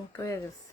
মোটা হয়ে গেছে।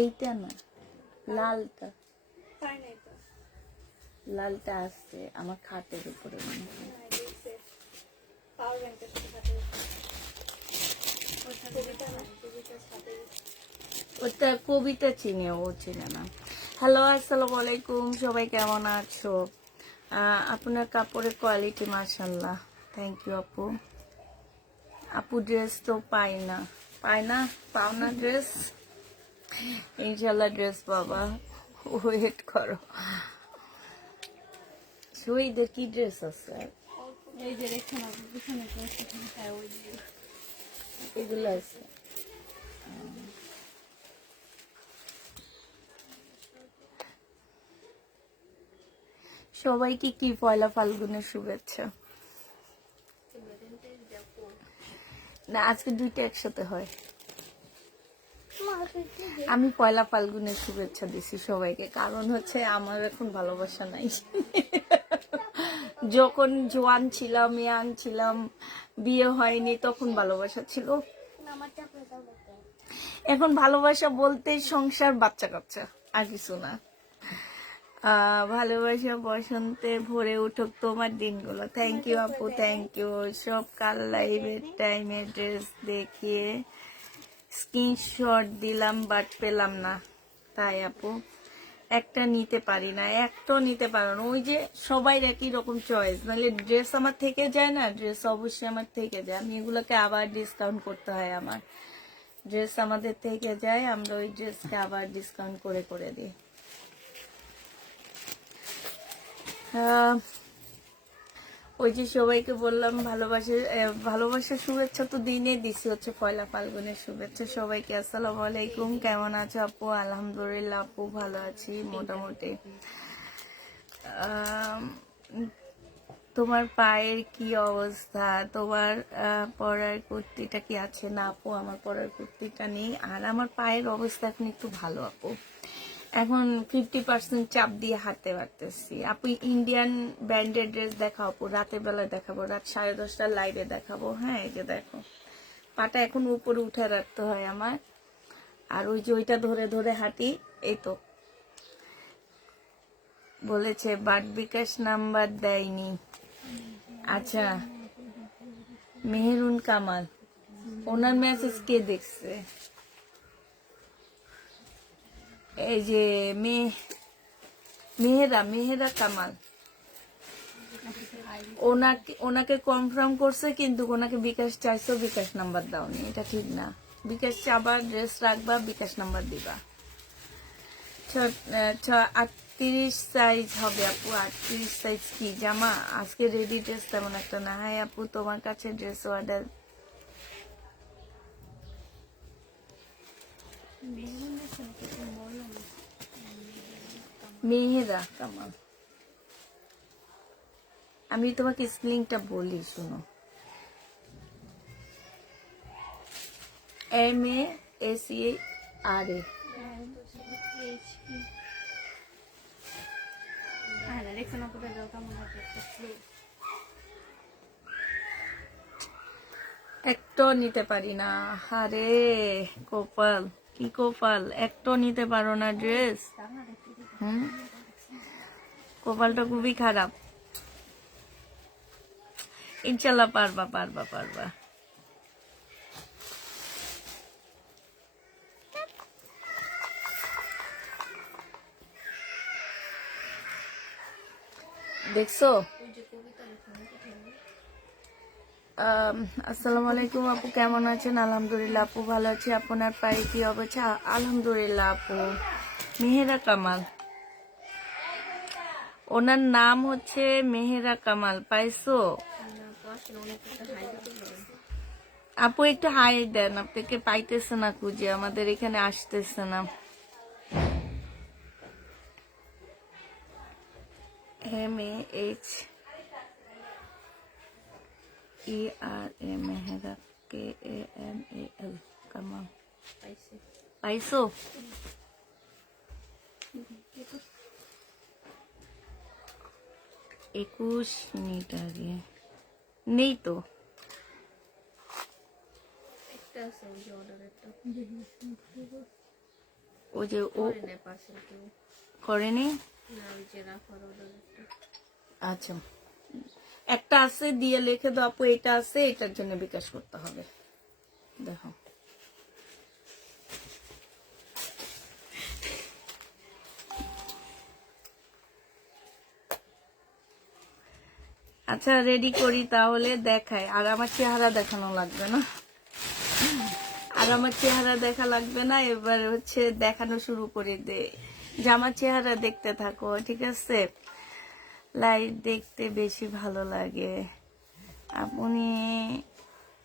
এইটা না, লালটা লালটা আছে আমার খাটের উপরে মনে হয়। ওটা কবিতা চিনে, ও চিনে না। হ্যালো, আসসালামু আলাইকুম, সবাই কেমন আছো? আপনার কাপড়ের কোয়ালিটি মাশাআল্লাহ, থ্যাংক ইউ আপু। আপু ড্রেস তো পাই না, পাও না ড্রেস। ইনশাল্লাহ ড্রেস পাবা, ওয়েট করো। শহীদের কি ড্রেস আছে? এগুলো আছে। সবাইকে কি পয়লা ফাল্গুনের শুভেচ্ছা। না, আজকে দুইটা একসাথে হয়। আমি পয়লা ফাল্গুনের শুভেচ্ছা দিছি সবাইকে, কারণ হচ্ছে আমার এখন ভালোবাসা নাই। যখন জোয়ান ছিলাম, ইয়াং ছিলাম, বিয়ে হয়নি, তখন ভালোবাসা ছিল। এখন ভালোবাসা বলতে সংসার, বাচ্চা কাচ্চা, আর কিছু না। ভালোবাসা বসন্তে ভরে উঠুক তোমার দিনগুলো। থ্যাংক ইউ আপু, থ্যাংক ইউ। সব কাল লাইভের টাইমে ড্রেস দেখিয়ে স্ক্রিনশট দিলাম, বাট পেলাম না। তাই আপু, একটা নিতে পারি না, একটাও নিতে পারো না। ওই যে সবাই একই রকম চয়েস, নাহলে ড্রেস আমার থেকে যায় না। ড্রেস অবশ্যই আমার থেকে যায়, আমি এগুলোকে আবার ডিসকাউন্ট করতে হয়। আমার ড্রেস আমাদের থেকে যায়, আমরা ওই ড্রেসকে আবার ডিসকাউন্ট করে করে দিই। ওই যে সবাইকে বললাম ভালোবাসার শুভেচ্ছা তো দিনে দিছি, হচ্ছে পয়লা ফাল্গুনের শুভেচ্ছা সবাইকে। আসসালামু আলাইকুম, কেমন আছো আপু? আলহামদুলিল্লাহ আপু, ভালো আছি মোটামুটি। তোমার পায়ের কি অবস্থা? তোমার পরার কুর্তিটা কি আছে? না আপু, আমার পরার কুর্তিটা নেই। আর আমার পায়ের অবস্থা এখন একটু ভালো আপু, এখন 50% চাপ দিয়ে হাঁটতে পারতেছি। আপু ইন্ডিয়ান ব্র্যান্ডেড ড্রেস দেখাও আপু, রাতের বেলায় দেখাবো, রাত 10:30 লাইভে দেখাবো। হ্যাঁ, এই যে দেখো, পাটা এখন উপরে উঠে রাখতে হয় আমার, আর ওই যে ওইটা ধরে ধরে হাঁটি। এই তো বলেছে বাট বিকাশ নাম্বার দেয়নি। আচ্ছা, মেহেরুন কামাল, ওনার মেসেজ কে দেখছে? এই যে মেহেরা কামাল, ওনাকে কনফার্ম করছে, কিন্তু ওনাকে বিকাশ চাইছো, বিকাশ নাম্বার দাওনি, এটা ঠিক না। বিকাশ চাবা, ড্রেস রাখবা, বিকাশ নাম্বার দিবা। 38 সাইজ হবে আপু। 38 সাইজ কি জামা? আজকে রেডি ড্রেস তেমন একটা না। হাই আপু, তোমার কাছে ড্রেস অর্ডার। মেহেরা কামাল, আমি তোমাকে স্পেলিংটা বলি, শুনো। MASERA। একটাও নিতে পারি না। আরে কপাল, কি কপাল, একটাও নিতে পারো না ড্রেস। কপালটা খুবই খারাপ। ইনশাল্লাহ পারবা, পারবা, পারবা। দেখছো, আসসালামু আলাইকুম আপু, কেমন আছেন? আলহামদুলিল্লাহ আপু ভালো আছি। আপনার পায়ে কি অবস্থা? আলহামদুলিল্লাহ আপু। মেহেরা কামাল, ওনার নাম হচ্ছে মেহেরা কামাল, পাইছো? আপু একটু হাই দেন, আপনাকে পাইতেছে না খুঁজে, আমাদের এখানে আসতেছে না। MEHERA মেহেরা KAMAL কামাল, পাইছো? একুশ মিনিট আগে নেই তো। ওই যে ও করেনি। আচ্ছা, একটা আছে দিয়ে লিখে দাও আপু, এটা আছে, এটার জন্য বিকাশ করতে হবে। দেখো আচ্ছা রেডি করি তাহলে, দেখাই। আর আমার চেহারা দেখানো লাগবে না, আর আমার চেহারা দেখা লাগবে না। এবার হচ্ছে দেখানো শুরু করে দে, যে আমার চেহারা দেখতে থাকো, ঠিক আছে? লাইট দেখতে বেশি ভালো লাগে, আপনি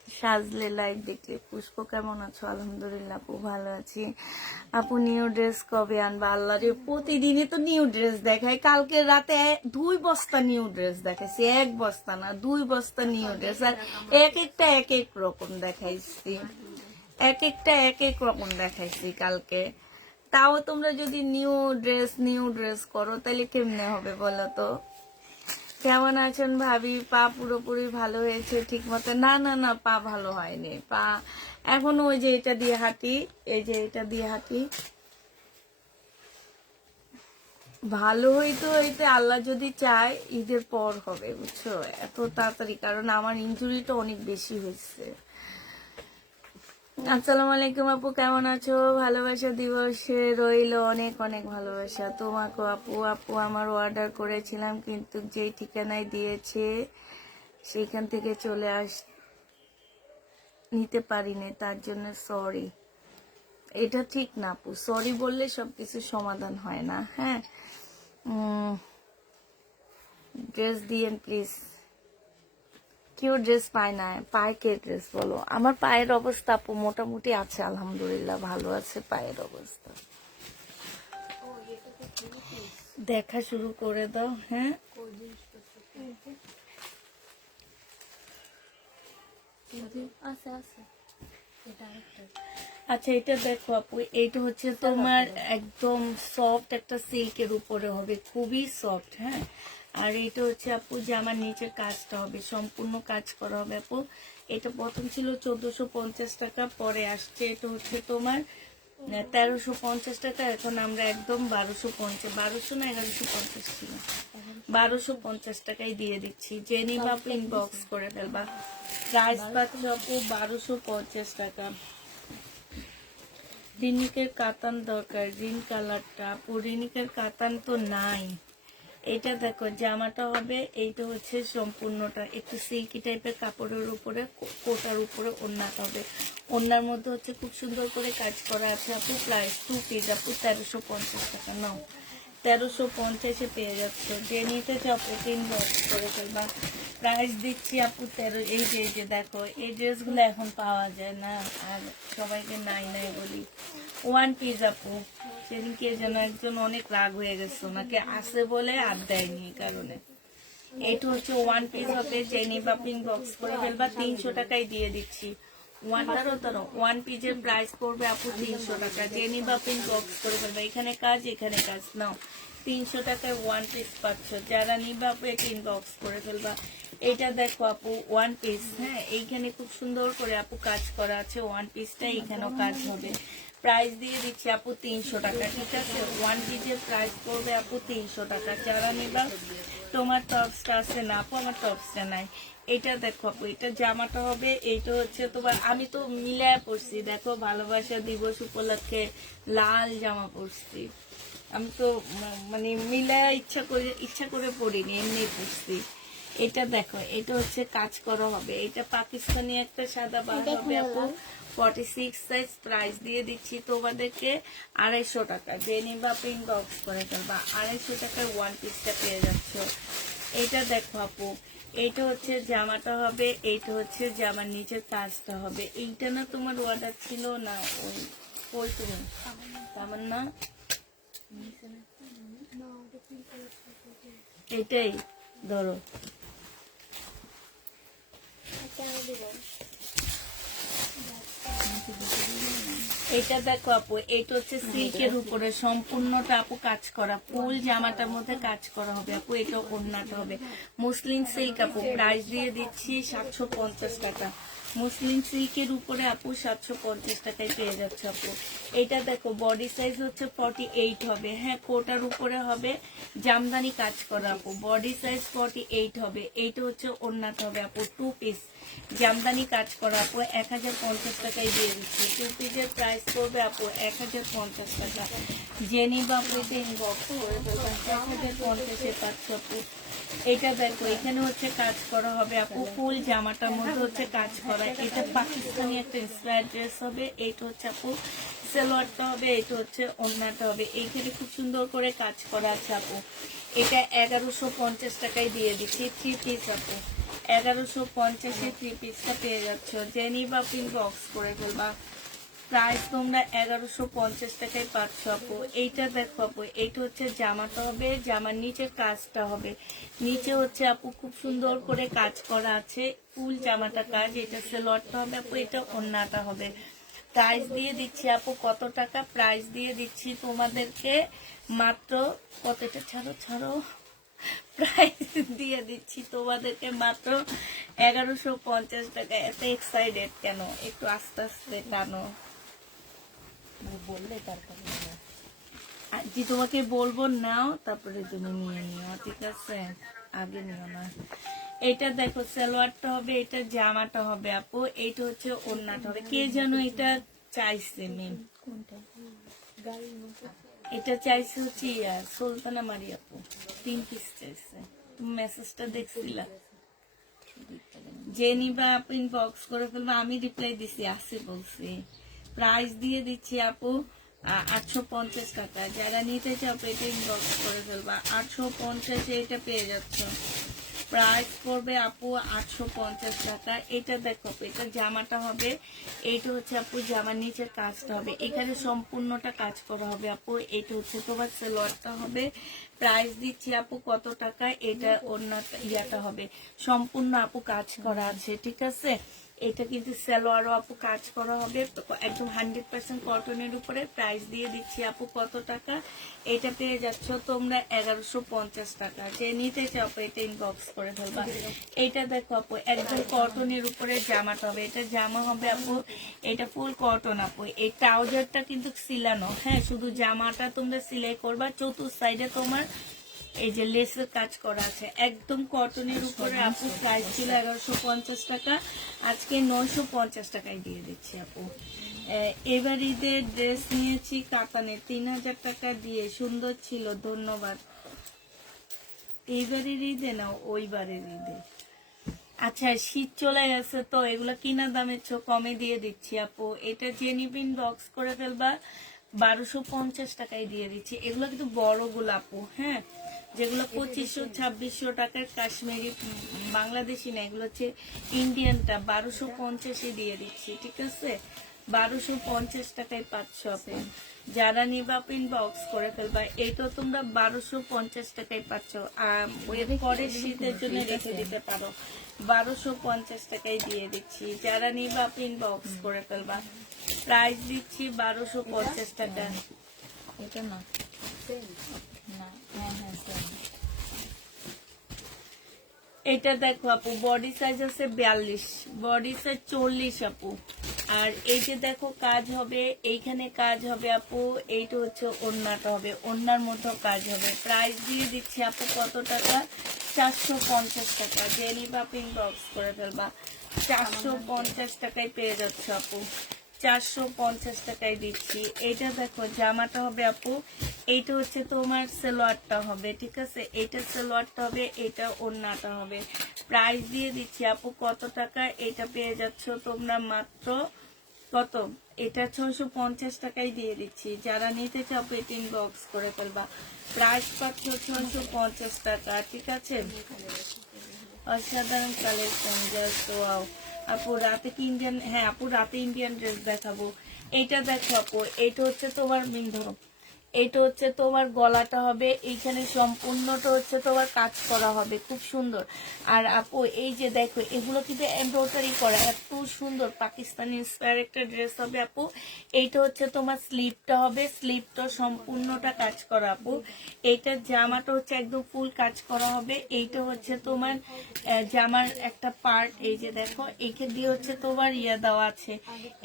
সাজলে লাইট দেখলে। পুষ্প কেমন আছো? আলহামদুলিল্লাহ আপু ভালো আছি। আপু নিউ ড্রেস কবে আনবা? আল্লাহ রে, প্রতিদিনই তো নিউ ড্রেস দেখায়। কালকে রাতে 2 বস্তা নিউ ড্রেস দেখাইছি, 1 বস্তা না 2 বস্তা নিউ ড্রেস, আর এক একটা এক এক রকম দেখাইছি, এক একটা এক এক রকম দেখাইছি কালকে। তাও তোমরা যদি নিউ ড্রেস করো তাহলে কেমনে হবে বলো তো? কেমন আছেন ভাবি? পা পুরোপুরি ভালো হয়েছে ঠিক মতো? না না না, পা ভালো হয়নি। পা এখন ওই যে এটা দিয়ে হাঁটি, এই যে এটা দিয়ে হাঁটি। ভালো হইতো হইতে আল্লাহ যদি চায় ঈদের পর হবে, বুঝছো? এত তাড়াতাড়ি, কারণ আমার ইনজুরিটা অনেক বেশি হয়েছে। আসসালামু আলাইকুম আপু, কেমন আছো? ভালোবাসা দিবসে রইলো অনেক অনেক ভালোবাসা তোমাকে আপু। আপু আমার অর্ডার করেছিলাম, কিন্তু যেই ঠিকানায় দিয়েছে সেইখান থেকে চলে নিতে পারিনি, তার জন্য সরি। এটা ঠিক না আপু, সরি বললে সবকিছু সমাধান হয় না। হ্যাঁ, ড্রেস দিয়েন প্লিজ। কেউ ড্রেস পায় না, পায় কে ড্রেস বলো? আমার পায়ের অবস্থা আপু মোটামুটি আছে, আলহামদুলিল্লাহ ভালো আছে পায়ের অবস্থা। দেখা শুরু করে দাও। হ্যাঁ, আচ্ছা এটা দেখো আপু, এইটা হচ্ছে তোমার একদম সফট একটা সিল্কের উপরে হবে, খুবই সফট। হ্যাঁ, আর এটা হচ্ছে আপু যে আমার নিচের কাজটা হবে, সম্পূর্ণ কাজ করা হবে আপু। এটা প্রথম ছিল 1450 টাকা, পরে আসছে এটা হচ্ছে তোমার 1350 টাকা। এখন আমরা একদম 1250, 1200 না 1150 ছিল, 1250 টাকায় দিয়ে দিচ্ছি। জেনি বা ইনবক্স করে ফেলবা। প্রাইস পাচ্ছ আপু 1250 টাকা। রিনিকের কাতান দরকার, গ্রিন কালারটা আপু। রিনিকের কাতান তো নাই। এটা দেখো জামাটা হবে, এইটা হচ্ছে সম্পূর্ণটা একটু সিল্কি টাইপের কাপড়ের উপরে, কোটার উপরে ওড়নাটা হবে। ওড়নার মধ্যে হচ্ছে খুব সুন্দর করে কাজ করা আছে আপু। প্রাইস 2 পিস আপু 1350 টাকা। নাও 1350-এ পেয়ে যাচ্ছ। যে নিতে চাও প্রোটিন বক্স করে ফেলবা। প্রাইস দিচ্ছি আপু 13। এই যে দেখো, এই ড্রেসগুলো এখন পাওয়া যায় না, আর সবাইকে নাই নাই বলি। 1 পিস আপু। সেদিনকে যেন একজন অনেক রাগ হয়ে গেছে, ওনাকে আসে বলে আর দেয়নি, এই কারণে। এইটা হচ্ছে 1 পিস হবে, চেনি বা পিন বক্স করে ফেলবা। 300 টাকায় দিয়ে দিচ্ছি। 1 পিসের প্রাইস পড়বে আপু 300 টাকা। চেনি বা পিন বক্স করে ফেলবা, এখানে কাজ এখানে কাজ। নাও 300 টাকায় 1 পিস পাচ্ছ। যারা নিবা আপু এটা ইনবক্স করে ফেলবা। এটা দেখো আপু 1 পিস। হ্যাঁ, এইখানে খুব সুন্দর করে আপু কাজ করা আছে। 1 পিসটা এখানেও কাজ হবে। প্রাইস দিয়ে দিচ্ছি আপু 300 টাকা, ঠিক আছে? 1 পিসের প্রাইস পড়বে আপু 300 টাকা। যারা নিবা, তোমার টপসটা আছে না আপু? আমার টপসটা নাই। এটা দেখো আপু, এটা জামাটা হবে, এইটা হচ্ছে তোমার, আমি তো মিলায় পড়ছি দেখো, ভালোবাসা দিবস উপলক্ষে লাল জামা পরছি। আমি তো মানে মিলায় ইচ্ছা করে পরিনি, এমনি পরছি। এটা দেখো, এটা হচ্ছে কাজ করা হবে, এটা পাকিস্তানি একটা সাদা বার হবে আপু, 46 সাইজ, প্রাইস দিয়ে দিচ্ছি তোমাদেরকে 250 টাকা। যে নিবা প্রিন্ট বক্স করে ফেলবা, 250 টাকায় ওয়ান পিসটা পেয়ে যাচ্ছ। এটা দেখো আপু, এইটা হচ্ছে জামাটা হবে, এইটা হচ্ছে জামার নিচের কাজটা হবে। এইটা না তোমার অর্ডার ছিল না? ওই তুমি তামান্না, এটাই ধরো। এটা দেখো আপু, এটা হচ্ছে সিল্কের উপরে সম্পূর্ণটা আপু কাজ করা, ফুল জামাটার মধ্যে কাজ করা হবে আপু। এটা ওড়নাটা হবে মুসলিম সিল্ক আপু, প্রাইস দিয়ে দিচ্ছি 750 টাকা। মুসলিম সিল্কের উপরে আপু 750 টাকায় পেয়ে যাচ্ছে আপু। এটা দেখো বডি সাইজ হচ্ছে 48 হবে, হ্যাঁ কোটার উপরে হবে জামদানি কাজ করা আপু, বডি সাইজ 48 হবে। এইটা হচ্ছে ওড়নাটা হবে আপু, 2 পিস জামদানি কাজ করা আপু, 1050 টাকায় দিয়ে দিচ্ছি। 2 পিসের প্রাইস পড়বে আপু 1050 টাকা। জেনি বাপু এটা ইনবক্স করে দেবেন, 1050-এ পাচ্ছ আপু। এটা দেখো, এখানে হচ্ছে কাজ করা হবে আপু, ফুল জামাটার মধ্যে হচ্ছে কাজ করা। এটা পাকিস্তানি একটা ইন্সপায়ার ড্রেস হবে। এইটা হচ্ছে আপু সালোয়ারটা হবে, এটা হচ্ছে ওড়নাটা হবে। এইখানে খুব সুন্দর করে কাজ করা আছে আপু। এটা 1150 টাকায় দিয়ে দিচ্ছি, 3 পিস আপু, 1150-এ 3 পিসটা পেয়ে যাচ্ছ। জেনি বা পিন বক্স করে ফেলবা, প্রাইস তোমরা 1150 টাকায় পাচ্ছ আপু। এইটা দেখো আপু, এইটা হচ্ছে জামাটা হবে, জামার নিচে কাজটা হবে। নিচে হচ্ছে আপু খুব সুন্দর করে কাজ করা আছে, ফুল জামাটা কাজ। এটা সালোয়ারটা হবে আপু, এটা ওড়নাটা হবে। প্রাইস দিয়ে দিচ্ছি আপু কত টাকা? প্রাইস দিয়ে দিচ্ছি তোমাদেরকে মাত্র কত, এটা ছাড়ো, প্রাইস দিয়ে দিচ্ছি তোমাদেরকে মাত্র 1150 টাকা। এত এক্সাইটেড কেন? একটু আস্তে আস্তে টানো, বললে তারপরে জি তোমাকে বলবো নাও, তারপরে তুমি নিয়ে নিও, ঠিক আছে? আগে নিও না। এটা দেখো সালোয়ারটা হবে, এটা জামাটা হবে আপু, এইটা হচ্ছে ওড়নাটা হবে। কে যেন এটা চাইছে মেন, এটা চাইছে হচ্ছে সুলতানা মারি আপু, 3 পিস চাইছে। তুমি মেসেজটা দেখছিলা? যে নিবা আপু ইনবক্স করে ফেলবা, আমি রিপ্লাই দিছি, আসি বলছি। প্রাইস দিয়ে দিচ্ছি আপু 850 টাকা। যারা নিতে চাও এটা ইনবক্স করে ফেলবা, 850-এ এটা পেয়ে যাচ্ছ। প্রাইস পড়বে আপু 850 টাকা। এটা দেখো, এটা জামাটা হবে, এইটা হচ্ছে আপু জামার নিচের কাজটা হবে, এখানে সম্পূর্ণটা কাজ করা হবে আপু। এটা হচ্ছে তোমার সালোয়ারটা হবে। প্রাইস দিচ্ছি আপু কত টাকা? এটা ওড়নাটা ইয়াটা হবে, সম্পূর্ণ আপু কাজ করা আছে, ঠিক আছে? এটা কিন্তু সালোয়ারও আপু কাজ করা হবে, একদম 100% কটনের উপরে। প্রাইস দিয়ে দিচ্ছি আপু কত টাকা? এটা পেয়ে যাচ্ছ তোমরা 1150 টাকা। যে নিতে চাও এটা ইনবক্স করে ফেলবা। এটা দেখো আপু, একদম কটনের উপরে জামাটা হবে, এটা জামা হবে আপু, এটা ফুল কটন আপু। এই ট্রাউজারটা কিন্তু সিলানো, হ্যাঁ, শুধু জামাটা তোমরা সিলাই করবা। চতুর সাইডে তোমার এই যে লেসের কাজ করা আছে, একদম কটনের উপরে আপু। প্রাইস ছিল 1150 টাকা, আজকে 950 টাকায় দিয়ে দিচ্ছি আপু। এবার ঈদের ড্রেস নিয়েছি কাতানে 3000 টাকা দিয়ে, সুন্দর ছিল, ধন্যবাদ। এইবারের ঈদে না ওইবারের ঈদে? আচ্ছা, শীত চলে গেছে তো এগুলো কিনা দামের কমে দিয়ে দিচ্ছি আপু। এটা জেনিবিন বক্স করে ফেলবা, 1250 টাকায় দিয়ে দিচ্ছি। এগুলো কিন্তু বড় গুলো আপু, হ্যাঁ, যেগুলো 2500-2600 টাকার কাশ্মীরি বাংলাদেশি না, এগুলো হচ্ছে ইন্ডিয়ানটা, 1250-এ দিয়ে দিচ্ছি, ঠিক আছে? 1250 টাকায় পাচ্ছ আপু। যারা নিবা ইনবক্স করে ফেলবা। এই তো তোমরা 1250 টাকায় পাচ্ছ, পরের শীতের জন্য রেখে দিতে পারো। 1250 টাকায় দিয়ে দিচ্ছি, যারা নিবা ইনবক্স করে ফেলবা। প্রাইস দিচ্ছি 1250 টাকা। এটা না, এটা দেখো আপু, বডি সাইজ আছে 42, বডি সাইজ 40 আপু। আর এই যে দেখো কাজ হবে, এইখানে কাজ হবে আপু। এইটা হচ্ছে ওড়নাটা হবে, ওড়নার মতো কাজ হবে। প্রাইস দিয়ে দিচ্ছি আপু কত টাকা? 450 টাকা। জেনি বাপিং বক্স করে ফেলবা, 450 টাকায় পেয়ে যাচ্ছে আপু। 450 টাকায় দিচ্ছি। এটা দেখো জামাটা হবে আপু, এইটা হচ্ছে তোমার সালোয়ারটা হবে, ঠিক আছে, এটা সালোয়ারটা হবে, এটা ওড়নাটা হবে। প্রাইস দিয়ে দিচ্ছি আপু কত টাকা, এটা পেয়ে যাচ্ছ তোমরা মাত্র কত, এটা 650 টাকায় দিয়ে দিচ্ছি। যারা নিতে চাও পেটি ইনবক্স করে ফেলবা। প্রাইস পাচ্ছ 650 টাকা, ঠিক আছে। অসাধারণ কালেকশন, জাস্ট ওয়াও। আপু রাতে কি ইন্ডিয়ান, হ্যাঁ আপু রাতে ইন্ডিয়ান ড্রেস দেখাবো। এইটা দেখো আপু, এটা হচ্ছে তোমার ধরো, এটা হচ্ছে তোমার গলাটা হবে, এইখানে সম্পূর্ণটা হচ্ছে তোমার কাজ করা হবে, খুব সুন্দর। আর আপু এই যে দেখো, এগুলো কিন্তু এমব্রয়ডারি করা, এত সুন্দর পাকিস্তানি ইন্সপায়ার একটা ড্রেস হবে আপু। এইটা হচ্ছে তোমার স্লিভটা হবে, স্লিভটা সম্পূর্ণটা কাজ করা আপু। এইটার জামাটা হচ্ছে একদম ফুল কাজ করা হবে। এইটা হচ্ছে তোমার জামার একটা পার্ট, এই যে দেখো এইখান দিয়ে হচ্ছে তোমার ইয়া দেওয়া আছে।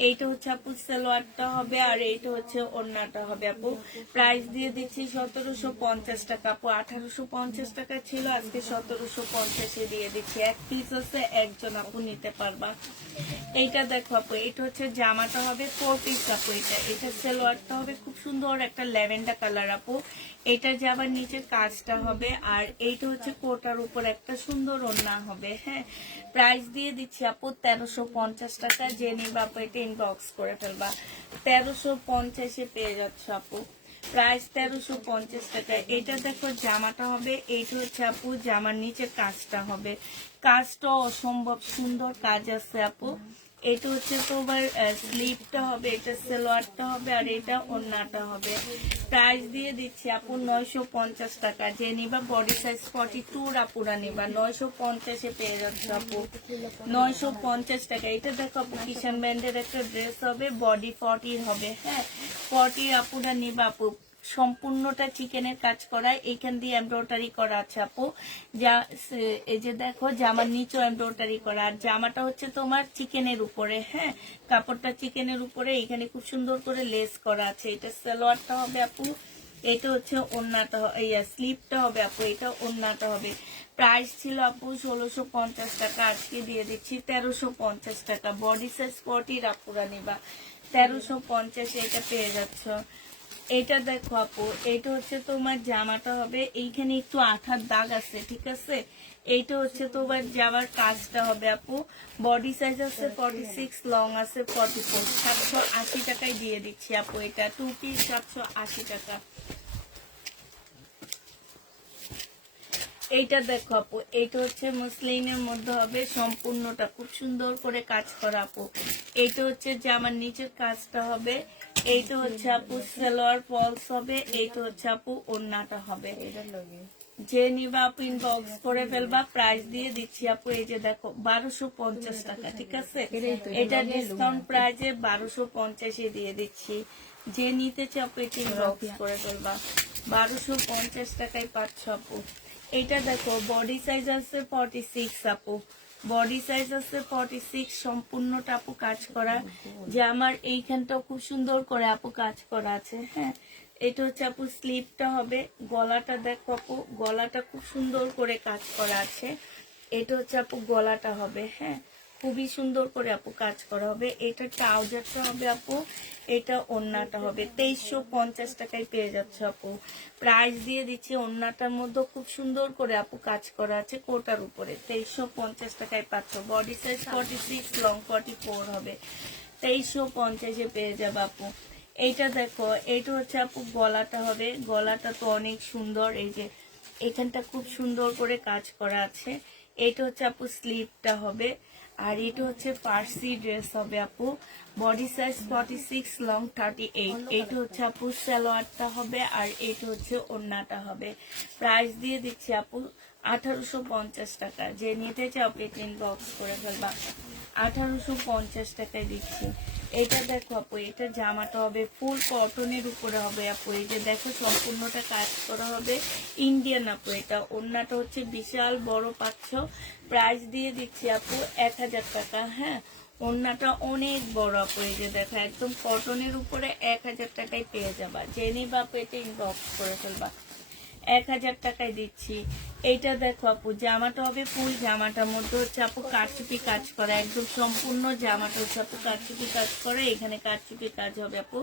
এইটা হচ্ছে আপু সালোয়ারটা হবে, আর এইটা হচ্ছে ওড়নাটা হবে আপু। প্রাইস দিয়ে দিচ্ছি 1750 টাকা আপু। 1850 টাকা ছিল, আজকে 1750 দিয়ে দিচ্ছি। এক পিস আছে, একজন আপু নিতে পারবা। এইটা দেখো আপু, এটা হচ্ছে জামাটা হবে 4 পিস আপু। এটা সালোয়ারটা হবে খুব সুন্দর একটা ল্যাভেন্ডার কালার আপু। এটা জামার নিচের কাজটা হবে, আর এইটা হচ্ছে কোটার উপর একটা সুন্দর ওড়না হবে। হ্যাঁ, প্রাইস দিয়ে দিচ্ছি আপু 1350 টাকা। যে নিবা আপু এটা ইনবক্স করে ফেলবা। 1350 পেয়ে যাচ্ছ আপু। প্রাইস 1350 টাকা। এটা দেখো জামাটা হবে, এইটা হচ্ছে আপু জামার নিচের কাজটা হবে। কাজটা অসম্ভব সুন্দর কাজ আছে আপু। এটা হচ্ছে তোমার স্লিভটা হবে, এটা সালোয়ারটা হবে, আর এটা ওড়নাটা হবে। প্রাইস দিয়ে দিচ্ছি আপু 950 টাকা। যে নিবা বডি সাইজ 42 আপুরা নিবা 950 পেয়ে যাচ্ছে আপু। 950 টাকা। এটা দেখো আপু কিষান ব্র্যান্ডের একটা ড্রেস হবে, বডি 40 হবে। হ্যাঁ, 40 আপুরা নিবা আপু। সম্পূর্ণটা চিকেনের কাজ করা, এইখান দিয়ে এমব্রয়ডারি করা আছে আপু। যা এই যে দেখো জামার নিচেও এমব্রয়ডারি করা, আর জামাটা হচ্ছে তোমার চিকেনের উপরে। হ্যাঁ, কাপড়টা চিকেনের উপরে, এখানে খুব সুন্দর করে লেস করা আছে। এটা সালোয়ারটা হবে আপু, এটা হচ্ছে ওড়নাটা, স্লিভটা হবে আপু, এটা ওড়নাটা হবে। প্রাইস ছিল আপু 1650 টাকা, আজকে দিয়ে দিচ্ছি 1350 টাকা। বডি সাইজ 40 আপুরা নিবা 1350 এটা পেয়ে যাচ্ছ। এটা দেখো আপু, এটা হচ্ছে তোমার জামাটা হবে, এইখানে একটু আঠার দাগ আছে, ঠিক আছে। এইটা হচ্ছে তোমার জামার কাজটা হবে আপু। বডি সাইজ আছে 46, লং আছে 44। 780 টাকায় দিয়ে দিচ্ছি আপু। এটা 2 পিস 780 টাকা। এইটা দেখো আপু, এইটা হচ্ছে মুসলিনের মধ্যে হবে, সম্পূর্ণটা খুব সুন্দর করে কাজ করা আপু। এইটা হচ্ছে জামার নিচের কাজটা হবে, এইটা হচ্ছে আপু সালোয়ার ফলস হবে, এইটা হচ্ছে আপু ওড়নাটা হবে। যে নিবা আপু ইনবক্স করে ফেলবা। প্রাইস দিয়ে দিচ্ছি আপু, এই যে দেখো 1250 টাকা, ঠিক আছে। এটা ডিসকাউন্ট প্রাইজে 1250 দিয়ে দিচ্ছি। যে নিতে চাও আপু এটা ইনবক্স করে ফেলবা। 1250 টাকায় পাচ্ছ আপু। এটা দেখো বডি সাইজ আছে 46 আপু, বডি সাইজ আছে 46, সম্পূর্ণটা আপু কাজ করা। যে আমার এইখানটাও খুব সুন্দর করে আপু কাজ করা আছে। হ্যাঁ, এটা হচ্ছে আপু স্লিভটা হবে, গলাটা দেখো আপু, গলাটা খুব সুন্দর করে কাজ করা আছে। এটা হচ্ছে আপু গলাটা হবে। হ্যাঁ, খুবই সুন্দর করে আপু কাজ করা হবে। এটা ট্রাউজারটা হবে আপু, এটা ওড়নাটা হবে। 2350 টাকায় পেয়ে যাচ্ছে আপু। প্রাইস দিয়ে দিচ্ছি, ওড়নাটার মধ্যে খুব সুন্দর করে আপু কাজ করা আছে কোটার উপরে। 2350 টাকায় পাচ্ছ। বডি সাইজ 46, লং 44 হবে। 2350 পেয়ে যাবে আপু। এইটা দেখো, এইটা হচ্ছে আপু গলাটা হবে, গলাটা তো অনেক সুন্দর, এই যে এখানটা খুব সুন্দর করে কাজ করা আছে। এটা হচ্ছে আপু স্লিভটা হবে, আর এটা হচ্ছে ফার্সি ড্রেস হবে আপু। Body size 46, long 38। এইটা হচ্ছে আপু সালোয়ারটা হবে, আর এইটা হচ্ছে ওড়নাটা হবে। প্রাইস দিয়ে দিচ্ছি আপু 1850 টাকা। যে নিতে চাও পেটি ইনবক্স করে ফেলবা। 1850 টাকায় দিচ্ছি। এটা দেখো আপু, এটা জামাটা হবে ফুল কটনের উপরে হবে আপু। এই যে দেখো সম্পূর্ণটা কাজ করা হবে, ইন্ডিয়ান আপু। এটা ওড়নাটা হচ্ছে বিশাল বড় পাচ্ছ। প্রাইস দিয়ে দিচ্ছি আপু 1000 টাকা। হ্যাঁ, ওড়নাটা অনেক বড় আপু। এই যে দেখো একদম কটনের উপরে 1000 টাকায় পেয়ে যাবা। জেনি বাপু এটা ইনবক্স করে ফেলবা। 1000 টাকায় দিচ্ছি। এইটা দেখো আপু, জামাটা হবে ফুল, জামাটার মধ্যে হচ্ছে আপু কারচুপি কাজ করা, একদম সম্পূর্ণ জামাটা হচ্ছে আপু কারচুপি কাজ করে, এখানে কারচুপি কাজ হবে আপু।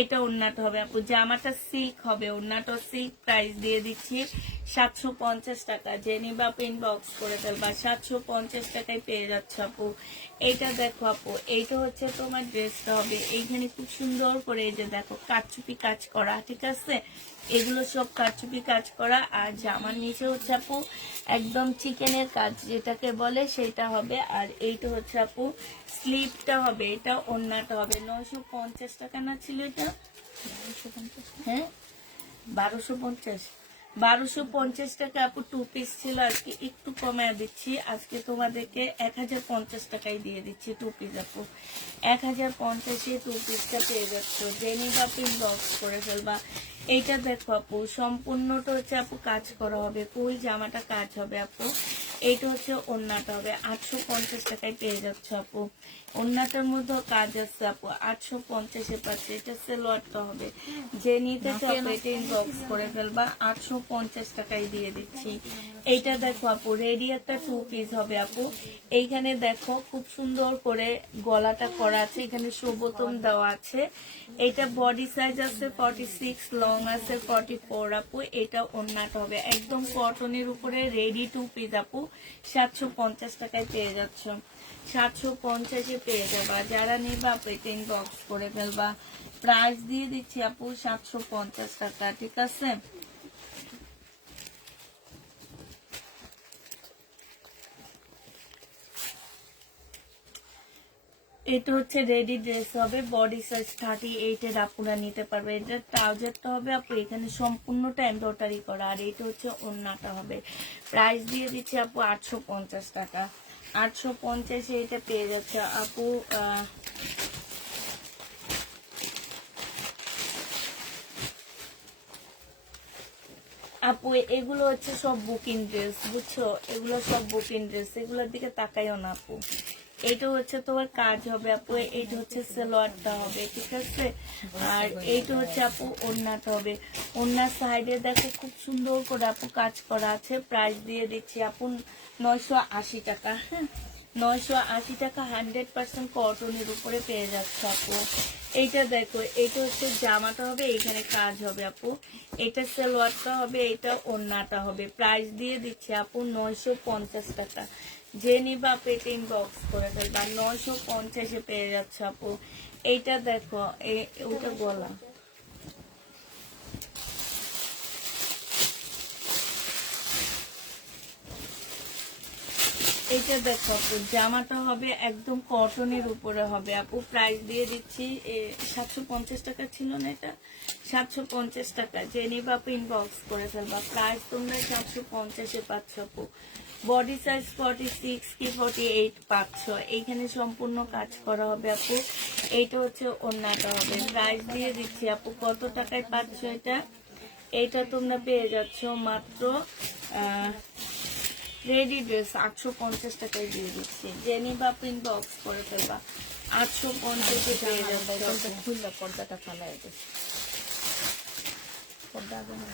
এটা ওড়নাটা হবে আপু, জামাটা সিল্ক হবে, ওড়নাটা সিল্ক। প্রাইস দিয়ে দিচ্ছি 750 টাকা। যে নিবা ইনবক্স করে ফেলবা, 750 টাকায় পেয়ে যাচ্ছে আপু। এইটা দেখো আপু, এইটা হচ্ছে তোমার ড্রেসটা হবে, এইখানে খুব সুন্দর করে এই যে দেখো কারচুপি কাজ করা, ঠিক আছে, এগুলো সব কারচুপি কাজ করা। আর জামার নিচে হচ্ছে আপু একদম চিকেনের কাজ যেটাকে বলে সেটা হবে। আর এইটা হচ্ছে আপু স্লিভটা হবে, এটা ওড়নাটা হবে। 950 টাকা না ছিল এটা? হ্যাঁ, 1250। 1250 টাকা আপু টু পিস ছিল, আজকে একটু কমায় দিচ্ছি, আজকে তোমাদেরকে 1050 টাকায় দিয়ে দিচ্ছি টু পিস আপু। 1050-এ টু পিসটা পেয়ে যাচ্ছ, জেনি বা ইনবক্স করে ফেলবা। এইটা দেখো আপু, সম্পূর্ণটা হচ্ছে আপু কাজ করা হবে, ফুল জামাটা কাজ হবে আপু। এইটা হচ্ছে ওড়নাটা হবে, 850 টাকায় পেয়ে যাচ্ছ আপু। ওড়নাটার মধ্যে কাজ আছে আপু, 850-এ পাচ্ছে। এটা সেলোয়ারটা হবে, যে নিতে চাপে ইনবক্স করে ফেলবা, 850 টাকায় দিয়ে দিচ্ছি। এইটা দেখো আপু, রেডি একটা টু পিস হবে আপু। এইখানে দেখো খুব সুন্দর করে গলাটা করা আছে, এখানে সুবোতম দেওয়া আছে। এটা বডি সাইজ আছে 46, লং আছে 44 আপু। এটা ওড়নাটা হবে একদম কটনের উপরে, রেডি টু পিস আপু। 750 টাকায় পেয়ে যাচ্ছ, 750-এ পেয়ে যাবা। যারা নিবা আপু এটা ইনবক্স করে ফেলবা। প্রাইস দিয়ে দিচ্ছি আপু 750 টাকা, ঠিক আছে। এটা হচ্ছে রেডি ড্রেস হবে, বডি সাইজ 38-এর আপুরা নিতে পারবে। এটা ট্রাউজারটা হবে আপু, এখানে সম্পূর্ণটা এমব্রয়ডারি করা। আর এটা হচ্ছে ওড়নাটা হবে। প্রাইস দিয়ে দিচ্ছি আপু 850 টাকা। 850-এ এটা পেয়ে যাচ্ছে আপু। আপু এগুলো হচ্ছে সব বুকিং ড্রেস, বুঝছো, এগুলো সব বুকিং ড্রেস, এগুলোর দিকে তাকাইও না আপু। এইটা হচ্ছে তোমার কাজ হবে আপু, এইটা হচ্ছে সালোয়ারটা হবে, ঠিক আছে। আর এইটা হচ্ছে আপু ওড়নাটা হবে। ওড়নার সাইডে দেখো খুব সুন্দর করে আপু কাজ করা আছে। প্রাইস দিয়ে দিচ্ছি আপু 980 টাকা। হ্যাঁ, 980 টাকা, 100% কটনের উপরে পেয়ে যাচ্ছে আপু। এইটা দেখো, এটা হচ্ছে জামাটা হবে, এখানে কাজ হবে আপু। এটা সালোয়ারটা হবে, এটা ওড়নাটা হবে। প্রাইস দিয়ে দিচ্ছে আপু 950 টাকা। যে নিবা পেটে ইনবক্স করে ফেলবা, 950-এ পেয়ে যাচ্ছে আপু। এইটা দেখো, ওটা গলা, এইটা দেখো আপু, জামাটা হবে একদম কটনের উপরে হবে আপু। প্রাইস দিয়ে দিচ্ছি 750 টাকা ছিল না এটা? 750 টাকা। যে নিবা আপু ইনবক্স করে ফেলবা। প্রাইস তোমরা 750-এ পাচ্ছ আপু। বডি সাইজ 46 কি 48 পাচ্ছ। এইখানে সম্পূর্ণ কাজ করা হবে আপু। এইটা হচ্ছে ওড়নাটা হবে। প্রাইস দিয়ে দিচ্ছি আপু, কত টাকায় পাচ্ছ এটা? এইটা তোমরা পেয়ে যাচ্ছ মাত্র রেডি ড্রেস 850 টাকায় দিয়ে দিচ্ছি। জেনি বা প্রিন্ট বক্স করে ফেলবা, 850-এ পেয়ে যাচ্ছে। খুললে পর্দাটা ফালাই গেছে, পর্দা আগে না।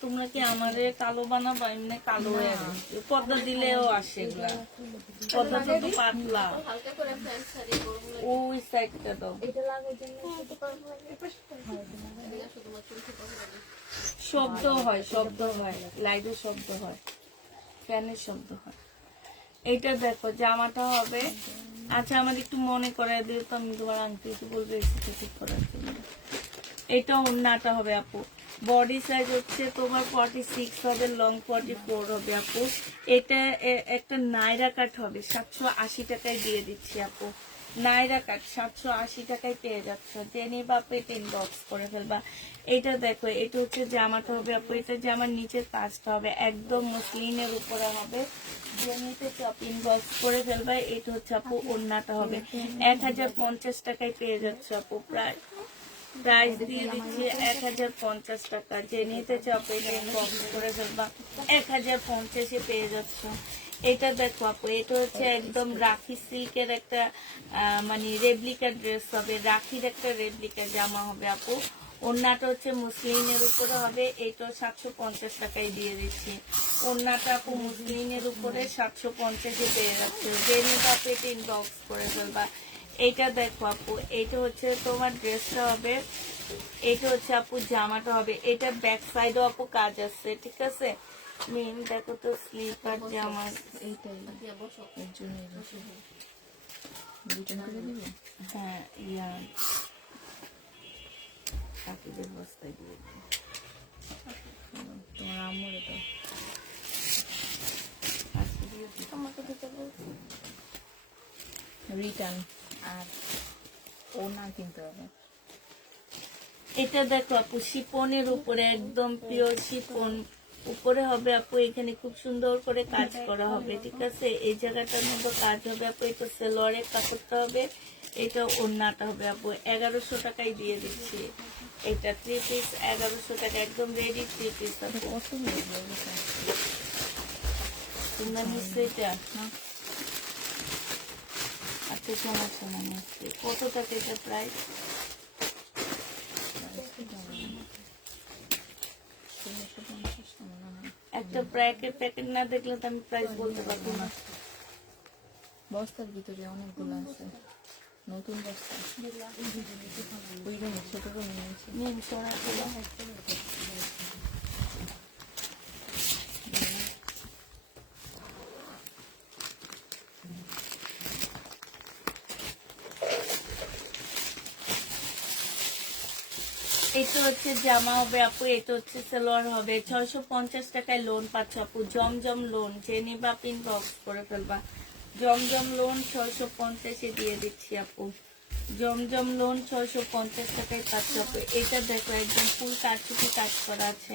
তোমরা কি আমারে কালো বানাবা? এমনি কালো হয়ে গেছে, পর্দা দিলেও আসে এগুলা, পর্দা তো পাতলা। ওই সাইডটা দাও, শব্দ হয়, শব্দ হয়, লাইটের শব্দ হয়, ফ্যানের শব্দ হয়। এইটা দেখো, জামাটা হবে। আচ্ছা, আমার একটু মনে করে দিও তো, আমি তোমার আংটি একটু বলবো এসে ঠিক করার জন্য। এটা ওড়নাটা হবে আপু। বডি সাইজ হচ্ছে তোমার 46 হবে, লং 44 হবে আপু। এটা একটা নাইরা কাট হবে, 780 টাকায় দিয়ে দিচ্ছি আপু। নাইরা কাট 780 টাকায় পেয়ে যাচ্ছ। জেনি বা পেট ইনবক্স করে ফেলবা। এটা দেখো, এটা হচ্ছে জামাটা হবে আপু। এটা জামার নিচের কাজটা হবে একদম মসলিনের উপরে হবে। জেনিতে চপ ইনবক্স করে ফেলবা। এটা হচ্ছে আপু ওড়নাটা হবে। 1050 টাকায় পেয়ে যাচ্ছ আপু। প্রাইস দিয়ে দিচ্ছি 1050 টাকা। যে নিতে চাপে ইনবক্স করে ফেলবা, 1050-এ পেয়ে যাচ্ছ। এটা দেখো আপু, এটা হচ্ছে একদম রাখি সিল্কের একটা মানে রেপ্লিকা ড্রেস হবে, রাখির একটা রেপ্লিকা জামা হবে আপু। ওড়নাটা হচ্ছে মুসলিনের উপরে হবে, এটা 750 টাকায় দিয়ে দিচ্ছি। ওড়নাটা আপু মুসলিনের উপরে 750-এ পেয়ে যাচ্ছে, যে নিবা আপু এটা ইনবক্স করে ফেলবা। এইটা দেখো আপু, এইটা হচ্ছে তোমার ড্রেসটা হবে, এটা হচ্ছে আপু জামাটা হবে, এটা ব্যাক সাইডও আপু কাজ আছে, ঠিক আছে। মিম দেখো তো স্লিপার জামা, এইটাই এর জন্য রিটার্ন করে দিবে। হ্যাঁ কাকিদের বস্তায় দিয়ে দিই। তোমার আম্মুরে তো আজকে দিয়ে দিই। আমাকে দিতে বলছি। রিটার্ন আর ও না কিনতে হবে। এটা দেখো আপু শিপনের উপরে, একদম পিওর শিপন উপরে হবে আপু, এখানে খুব সুন্দর করে কাজ করা হবে, ঠিক আছে। এই জায়গাটার মধ্যে কাজ হবে আপু, এটা সেলোয়ারের কাপড়টা হবে, এটা ওড়নাটা হবে আপু। 1100 টাকায় দিয়ে দিচ্ছি। এটা 3 পিস 1100 টাকা, একদম রেডি 3 পিস আপু। পছন্দ হয়েছে তোমরা নিশ্চয়ই এটা আচ্ছা সমস্যা না, নিশ্চয়ই। কত টাকা এটা প্রাইস? 1650 মনে হয়। একটা প্যাকেট না দেখলে তো আমি প্রাইস বলতে পারবো না। বস্তার ভিতরে অনেকগুলো আছে, নতুন বস্তা। ওই রুমে ছোট রুমে নিয়েছি। নিন সরাগুলো। এটা হচ্ছে জামা হবে আপু, এটা হচ্ছে সালোয়ার হবে। 650 টাকায় লোন পাচ্ছ আপু, জমজম লোন, যে নিবা পিন বক্স করে ফেলবা। জমজম লোন 650-এ দিয়ে দিচ্ছি আপু। জমজম লোন 650 টাকায় পাচ্ছ আপু। এটা দেখো একদম ফুল কারচুপি কাজ করা আছে,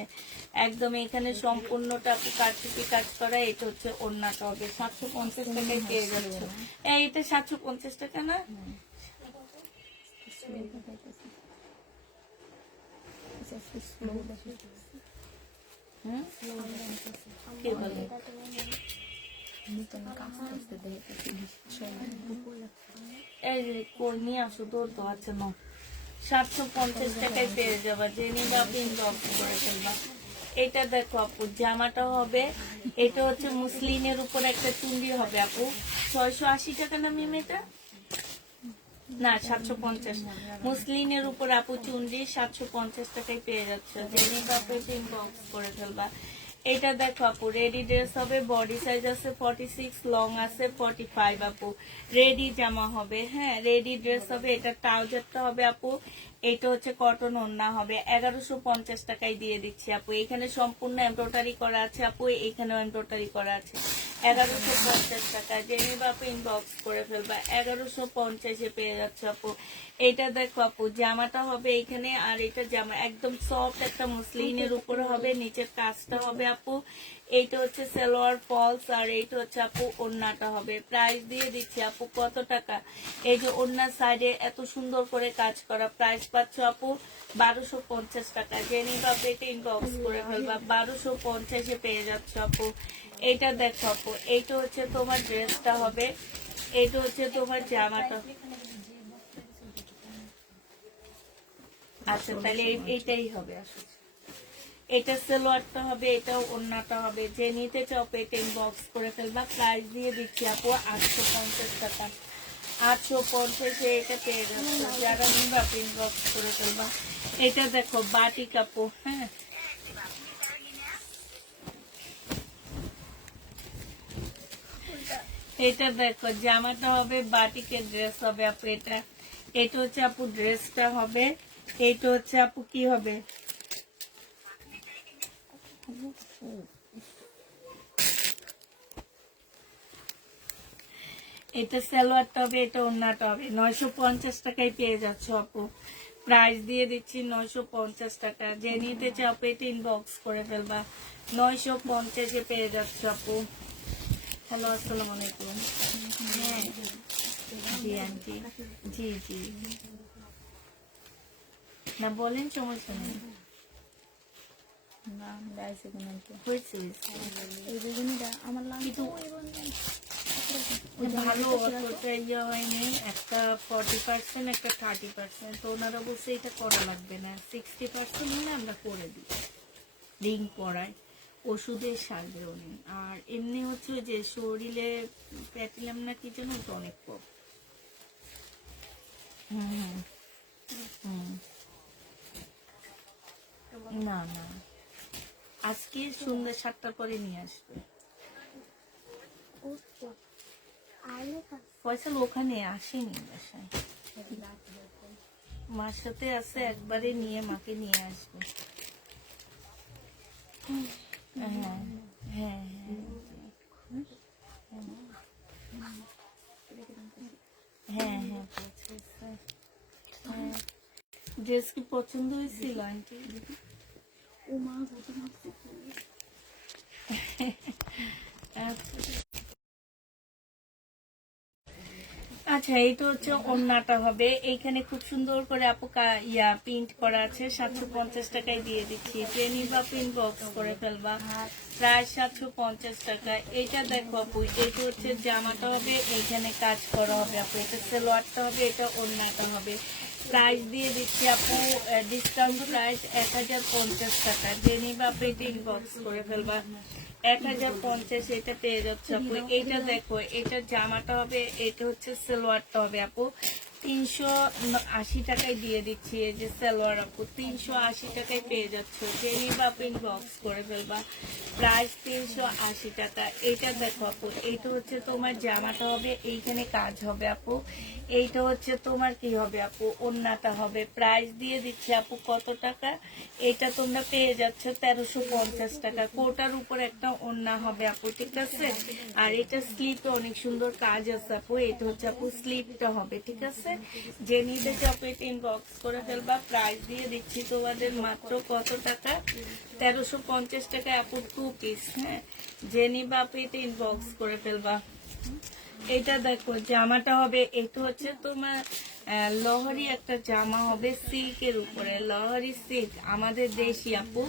একদম এখানে সম্পূর্ণটা আপু কারচুপি কাজ করা। এটা হচ্ছে ওড়নাটা হবে, 750 টাকায় পেয়ে যাচ্ছ। এটা 750 টাকা না? হুম কি বলে? এই যে কই নিয়ে আসো, দৌড় তো আছে না। 750 টাকায় পেয়ে যাবা, যে নিবা আপনি ইনবক্স করে ফেলবা। এটা দেখো আপু জামাটা হবে, এটা হচ্ছে মুসলিনের উপর একটা চুন্ডি হবে আপু। 680 টাকা না মিম? এটা না 750, মুসলিনের উপর আপু চুন্ডি 750 টাকায় পেয়ে যাচ্ছে, যে নিবা আপু ইনবক্স করে ফেলবা। এটা দেখো আপু রেডি ড্রেস হবে, বডি সাইজ আছে 46, লং আছে 45 আপু। রেডি জামা হবে, হ্যাঁ রেডি ড্রেস হবে। এটা ট্রাউজারটা হবে আপু, এটা হচ্ছে কটন ওড়না হবে। 1150 টাকায় দিয়ে দিচ্ছি আপু। এখানে সম্পূর্ণ এমব্রয়ডারি করা আছে আপু, এখানেও এমব্রয়ডারি করা আছে। 1150 টাকা, যে নিবা আপু ইনবক্স করে ফেলবা। 1150-এ পেয়ে যাচ্ছে আপু। এটা দেখো আপু জামাটা হবে এখানে, আর এটা জামা একদম সফট একটা মুসলিনের উপরে হবে, নিচের কাজটা হবে আপু। এইটা হচ্ছে সালোয়ার ফলস, আর এইটা হচ্ছে আপু ওড়নাটা হবে। প্রাইস দিয়ে দিচ্ছি আপু কত টাকা? এই যে ওড়নার সাইডে এত সুন্দর করে কাজ করা, প্রাইস পাচ্ছ আপু 1250 টাকা। যে নিবা আপু এটা ইনবক্স করে ফেলবা। 1250-এ পেয়ে যাচ্ছ আপু। এইটা দেখো আপু, এইটা হচ্ছে তোমার ড্রেসটা হবে, এইটা হচ্ছে তোমার জামাটা। আচ্ছা তাহলে এইটাই হবে আসলে। এটা সালোয়ারটা হবে, এটা ওড়নাটা হবে। যে নিতে চাও এটা ইনবক্স করে ফেলবা। প্রাইস দিয়ে দিচ্ছি আপু 850 টাকা। 850-এ এটা পেয়ে যাচ্ছে, যারা নিবা ইনবক্স করে ফেলবা। এটা দেখো বাটিক আপু, হ্যাঁ এটা দেখো জামাটা হবে, বাটিকের ড্রেস হবে আপু। এটা এটা হচ্ছে আপু ড্রেসটা হবে, এটা হচ্ছে আপু কি হবে, এটা সালোয়ারটা হবে, এটা ওড়নাটা হবে। 950 টাকায় পেয়ে যাচ্ছ আপু। প্রাইস দিয়ে দিচ্ছি 950 টাকা। যে নিতে চাও এটা ইনবক্স করে ফেলবা। 950-এ পেয়ে যাচ্ছ আপু। হ্যালো আসসালামু আলাইকুম। হ্যাঁ জি আন্টি, জি জি না বলেন, সমস্যা নেই। না গাইছে কোনো হয়েছে এই বেগুনিটা আমার লাগে কিন্তু ভালো অতটা ইয়ে হয়নি, একটা 40% একটা 30%, তো ওনারা বলছে এটা করা লাগবে না, 60% হলে আমরা করে দিই, রিং করাই, ওষুধের সারবে উনি। আর এমনি হচ্ছে যে শরীরে প্যাটিলাম না কি যেন ওটা অনেক কম। হুম হুম না না, আজকে সন্ধ্যা 7টার পরে নিয়ে আসবে। ফয়সাল ওখানে আসেনি বাসায়, মার সাথে আছে, একবারে নিয়ে মাকে নিয়ে আসবে। হ্যাঁ হ্যাঁ হ্যাঁ হ্যাঁ পৌঁছেছে। হ্যাঁ, ড্রেস কি পছন্দ হয়েছিল আন্টি? আচ্ছা, এইটা হচ্ছে ওড়নাটা হবে, এইখানে খুব সুন্দর করে আপু প্রিন্ট করা আছে, 750 টাকায় দিয়ে দিচ্ছি। ট্রেনি বা প্রিন্ট বক্স করে ফেলবা, প্রায় 750 টাকা। এইটা দেখো আপু, এইটা হচ্ছে জামাটা হবে, এইখানে কাজ করা হবে আপু, এটা সালোয়ারটা হবে, এটা ওড়নাটা হবে। প্রাইস দিয়ে দিচ্ছি আপু, ডিসকাউন্ট প্রাইস 1050 টাকা। ট্রেনি বা প্রিন্ট বক্স করে ফেলবা, 1050 এটা পেয়ে যাচ্ছে আপু। এইটা দেখো, এটা জামাটা হবে, এটা হচ্ছে সালোয়ারটা হবে আপু, 380 টাকায় দিয়ে দিচ্ছি। এই যে সালোয়ার আপু 380 টাকায় পেয়ে যাচ্ছে, জেনি বা প্রিন্ট বক্স করে ফেলবা, প্রাইস 380 টাকা। এটা দেখো আপু, এইটা হচ্ছে তোমার জামাটা হবে, এইখানে কাজ হবে আপু, এইটা হচ্ছে তোমার কি হবে আপু, ওড়নাটা হবে। প্রাইস দিয়ে দিচ্ছি আপু কত টাকা, এটা তোমরা পেয়ে যাচ্ছ 1350 টাকা। কোটার উপর একটা ওড়না হবে আপু, ঠিক আছে। আর এটা স্লিপে অনেক সুন্দর কাজ আছে আপু, এটা হচ্ছে আপু স্লিপটা হবে, ঠিক আছে। যে নিতে চাপে ইনবক্স করে ফেলবা, প্রাইস দিয়ে দিচ্ছি তোমাদের মাত্র কত টাকা, 1350 টাকা আপু 2 পিস। হ্যাঁ, যে নিবা পেটে ইনবক্স করে ফেলবা। এটা দেখো জামাটা হবে, এটা হচ্ছে তোমার লহরি একটা জামা হবে সিল্কের উপরে, লহরি সিল্ক, আমাদের দেশি আপু,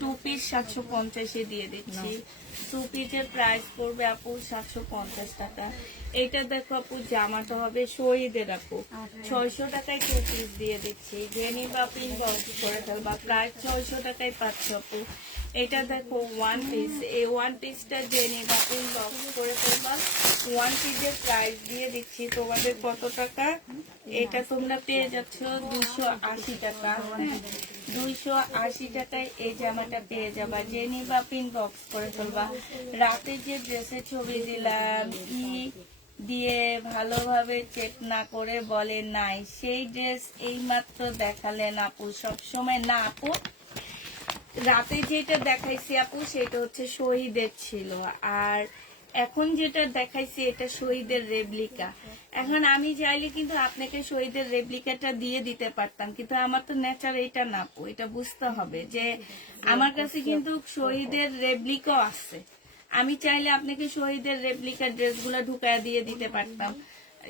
2 পিস 750 দিয়ে দিচ্ছি। 2 পিসের প্রাইস পড়বে আপু 750 টাকা। এটা দেখো আপু, জামাটা হবে শহীদের আপু, 600 টাকায় 2 পিস দিয়ে দিচ্ছি। জেনি বা পিন বক্স করে ফেলবা, প্রায় 600 টাকায় পাচ্ছ আপু। এটা দেখো ওয়ান পিস, এই ওয়ান পিসটা জেনি বা পিন বক্স করে ফেলবা, ওয়ান পিসের প্রাইস দিয়ে দিচ্ছি তোমাদের কত টাকা, এটা তোমরা পেয়ে যাচ্ছ 280 টাকা। হ্যাঁ, 280 টাকায় এই জামাটা পেয়ে যাবা, জেনি বা পিন বক্স করে ফেলবা। রাতে যে ড্রেসের ছবি দিলাম দিয়ে ভালোভাবে চেক না করে বলে নাই, সেই ড্রেস এইমাত্র দেখালেন আপু, সবসময় না আপু, রাতে যেটা দেখাইছি আপু সেটা হচ্ছে শহীদের ছিল, আর এখন যেটা দেখাইছি এটা শহীদের রেপ্লিকা। এখন আমি চাইলে কিন্তু আপনাকে শহীদের রেপ্লিকাটা দিয়ে দিতে পারতাম, কিন্তু আমার তো নেচার এটা না আপু, এটা বুঝতে হবে যে আমার কাছে কিন্তু শহীদের রেপ্লিকাও আছে। আমি চাইলে আপনাকে শহীদের রেপ্লিকার ড্রেসগুলো ঢুকায় দিয়ে দিতে পারতাম,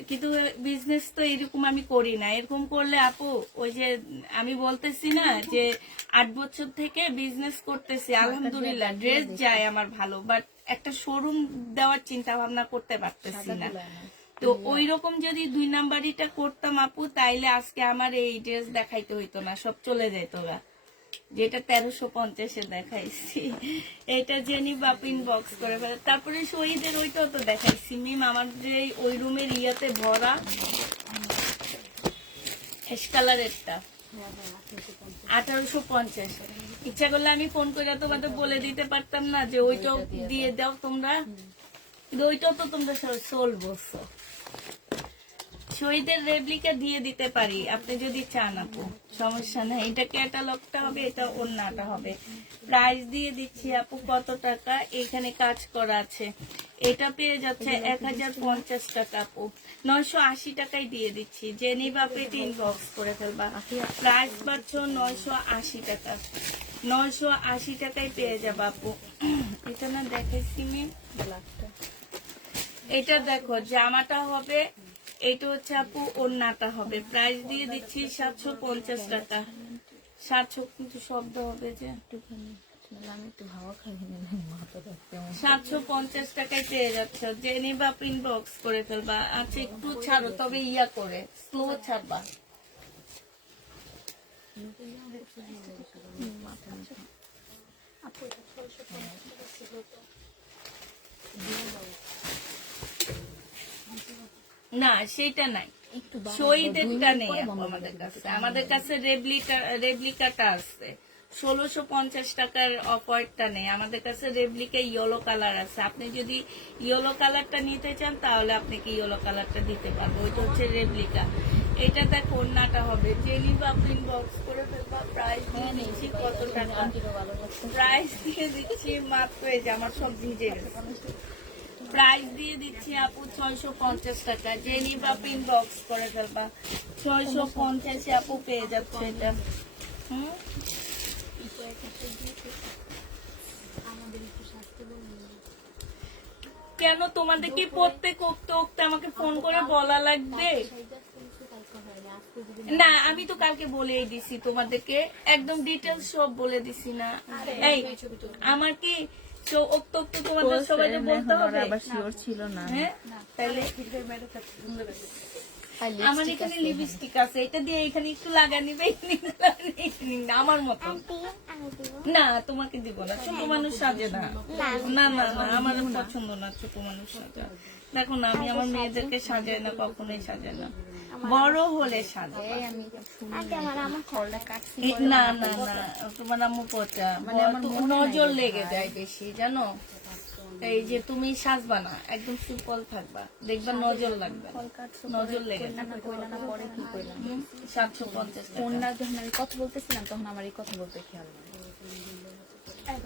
কিন্তু বিজনেস তো এরকম আমি করি না। এরকম করলে আপু, ওই যে আমি বলতেছি না যে 8 বছর থেকে বিজনেস করতেছি, আলহামদুলিল্লাহ ড্রেস যায় আমার ভালো, বাট একটা শোরুম দেওয়ার চিন্তা ভাবনা করতে পারতেছি না। তো ওই রকম যদি 2 নাম্বারিটা করতাম আপু, তাইলে আজকে আমার এই ড্রেস দেখাইতে হইতো না, সব চলে যেত গা, যেটা 1350 দেখাইছি। এটা জেনি বাপিন বক্স করে ফেলে। তারপরে শহীদের ওইটাও তো দেখাইছি মিম, আমার যে ওই রুমের ইয়াতে ভরা অ্যাশ কালারেরটা 1850। ইচ্ছা করলে আমি ফোন করে তোমাদের বলে দিতে পারতাম না যে ওইটাও দিয়ে দাও তোমরা, কিন্তু ওইটাও তো তোমরা সোল বলছো। শহীদের রেপ্লিকা দিয়ে দিতে পারি আপনি যদি চান আপু, সমস্যা নাই। এটা ক্যাটালগটা হবে, এটা ওড়নাটা হবে। প্রাইস দিয়ে দিচ্ছি আপু কত টাকা, এখানে কাজ করা আছে, এটা পেয়ে যাচ্ছে 1050 টাকা আপু, 980 টাকায় দিয়ে দিচ্ছি। জেনি বাপে ইনবক্স করে ফেলবা, প্রাইস পাচ্ছ 980 টাকা, 980 টাকায় পেয়ে যাবা আপু। এটা না দেখাইছি মেয়ে, এটা দেখো জামাটা হবে, এটা হচ্ছে আপু ওড়নাটা হবে, প্রাইস দিয়ে দিচ্ছি 750 টাকা। 700 কিন্তু শব্দ হবে যে আমি একটু ভাবা খাই মাথাটা কেমন 750 টাকায় পেয়ে যাচ্ছ, যে নিবা ইনবক্স করে ফেলবা। আচ্ছা একটু ছাড়ো, তবে ইয়া করে স্লো ছাড়বা। না সেটা নাই, একটু শহীদেরটা নেই আপু আমাদের কাছে। আমাদের কাছে রেপ্লিকাটা আছে। 1650 টাকার অফারটা নেই আমাদের কাছে। রেপ্লিকা ইয়েলো কালার আছে, আপনি যদি ইয়েলো কালারটা নিতে চান তাহলে আপনাকে ইয়েলো কালারটা দিতে পারবো। ওইটা হচ্ছে রেপ্লিকা। এটা দেখো ওন্নাটা হবে, জেনিবা প্রিন্ট বক্স করে ফেলবা। প্রাইস দিয়ে দিচ্ছি কত টাকা? প্রাইস দিয়ে দিচ্ছি মাত্র, এই যে আমার সব ভিজে গেছে। প্রাইস দিয়ে দিচ্ছি আপু 650 টাকা। জেনিবা প্রিন্ট বক্স করে ফেলবা, 650 আপু পেয়ে যাচ্ছে এটা। হুম, কেন তোমাদের কি প্রত্যেক উক্তে উক্তে আমাকে ফোন করে বলা লাগবে? না আমি তো কালকে বলেই দিছি তোমাদেরকে, একদম ডিটেলস সব বলে দিছি না। এই আমার কি উক্ত উক্ত তোমাদের সবাই বলতে হবে? আবার শিওর ছিল না। হ্যাঁ তাহলে আমার এখানে লিপস্টিক আছে, এটা দিয়ে এখানে একটু লাগা নিবে, আমার মতো। না তোমাকে দিব না, ছোট মানুষ সাজে না। না না না আমার পছন্দ না ছোট মানুষ সাজা। দেখো না আমি আমার মেয়েদেরকে সাজাই না, কখনোই সাজাই না, বড় হলে সাজে। না না না তোমার আম্মু পচা, মানে আমার নজর লেগে যায় বেশি জানো। এই যে তুমি সাজবা না, একদম সিম্পল থাকবা, দেখবা নজর লাগবে, নজর লেগে যাবে। 750 ফোনটা যখন আমি কথা বলতেছিলাম তখন আমার এই কথা বলতে খেয়াল নেই।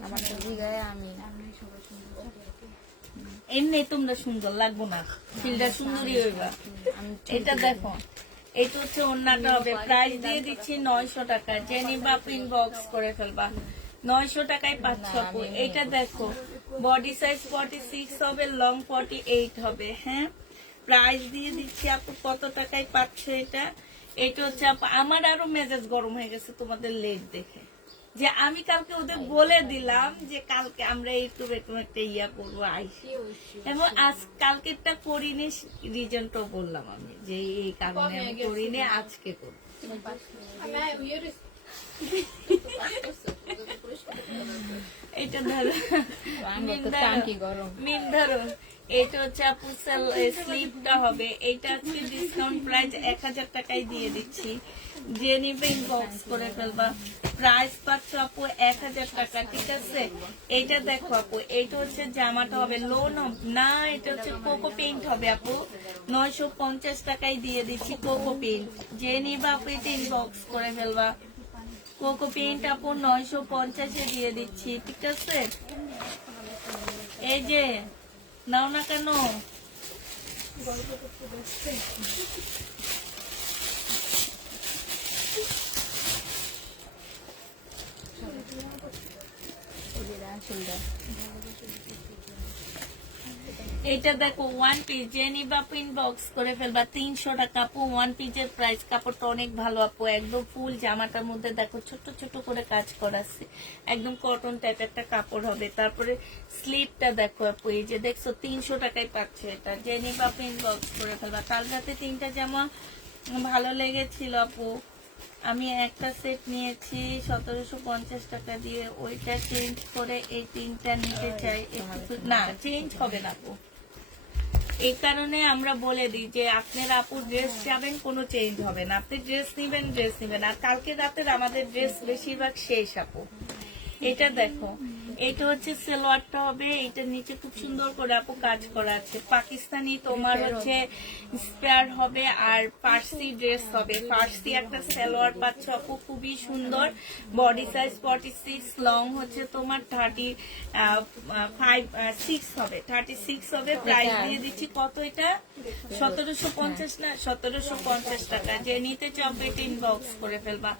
আমার তো জিগায় আমি এমনি তোমরা সুন্দর লাগবো না, ফিল্ডার সুন্দরী হইবা। এটা দেখো, এটা হচ্ছে ওন্নাটা হবে। প্রাইস দিয়ে দিচ্ছি 900 টাকা। জেনিবা প্রিন্ট বক্স করে ফেলবা, 900 টাকায় পাচ্ছ আপু। এটা দেখো বডি সাইজ 46 হবে, লং 48 হবে। হ্যাঁ প্রাইস দিয়ে দিচ্ছি আপু কত টাকায় পাচ্ছ এটা? এটা হচ্ছে আপু, আমার আরো মেজাজ গরম হয়ে গেছে তোমাদের লেট দেখে, যে আমি কালকে ওদের বলে দিলাম যে কালকে আমরা একটু একটা ইয়া করবো আইসি, এবং আজ কালকেরটা করিনি, রিজনটাও বললাম আমি যে এই কারণে আমি করিনি, আজকে করবো। এটা ধরো মিন ধরো, এটা হচ্ছে আপু স্লিপটা হবে। এটা হচ্ছে ডিসকাউন্ট প্রাইস 1000 টাকায় দিয়ে দিচ্ছি। যে নিবে ইনবক্স করে ফেলবা। প্রাইস পাচ্ছ আপু 1000 টাকা, ঠিক আছে? এইটা দেখো আপু, এইটা হচ্ছে জামাটা হবে লোন না, এটা হচ্ছে কোকো পেইন্ট হবে আপু। 950 টাকায় দিয়ে দিচ্ছি কোকো পেইন্ট। যে নিবা আপু এটা ইনবক্স করে ফেলবা। কোকো পেইন্ট আপু 950-এ দিয়ে দিচ্ছি, ঠিক আছে? এই যে নাও না কেন? এটা দেখো ওয়ান পিস, জেনিবা প্রিন্ট বক্স করে ফেলবা, 300 টাকা আপু। ওয়ান পিসের প্রাইস, কাপড়টা অনেক ভালো আপু, একদম ফুল জামাটার মধ্যে দেখো ছোট ছোট করে কাজ করা আছে, একদম কটন টাইপ একটা কাপড় হবে। তারপরে স্লিপটা দেখো আপু, এই যে দেখছো 300 টাকায় পাচ্ছে এটা। জেনিবা প্রিন্ট বক্স করে ফেলবা। কাল রাতে 3টা জামা ভালো লেগেছিল আপু, আমি একটা সেট নিয়েছি 1750 টাকা দিয়ে, ওইটা চেঞ্জ করে এই 3টা নিতে চাই। না চেঞ্জ হবে না আপু, এই কারণে আমরা বলে দিই যে আপনারা আপু ড্রেস যাবেন, কোনো চেঞ্জ হবে না। আপনি ড্রেস নিবেন। আর কালকে রাতের আমাদের ড্রেস বেশিরভাগ শেষ আপু। এটা দেখো, এটা হচ্ছে সালোয়ারটা হবে, এটা নিচে খুব সুন্দর করে আপু কাজ করা আছে। পাকিস্তানি তোমার হচ্ছে স্পেয়ার হবে, আর ফার্সি ড্রেস হবে। ফার্সি একটা সালোয়ার পাচ্ছ আপু, খুবই সুন্দর। বডি সাইজ 46, লং হচ্ছে তোমার 36 হবে, 36 হবে। প্রাইস দিয়ে দিচ্ছি কত এটা? 1750 না, 1750 টাকা। যে নিতে চাবে এটা ইনবক্স করে ফেলবা,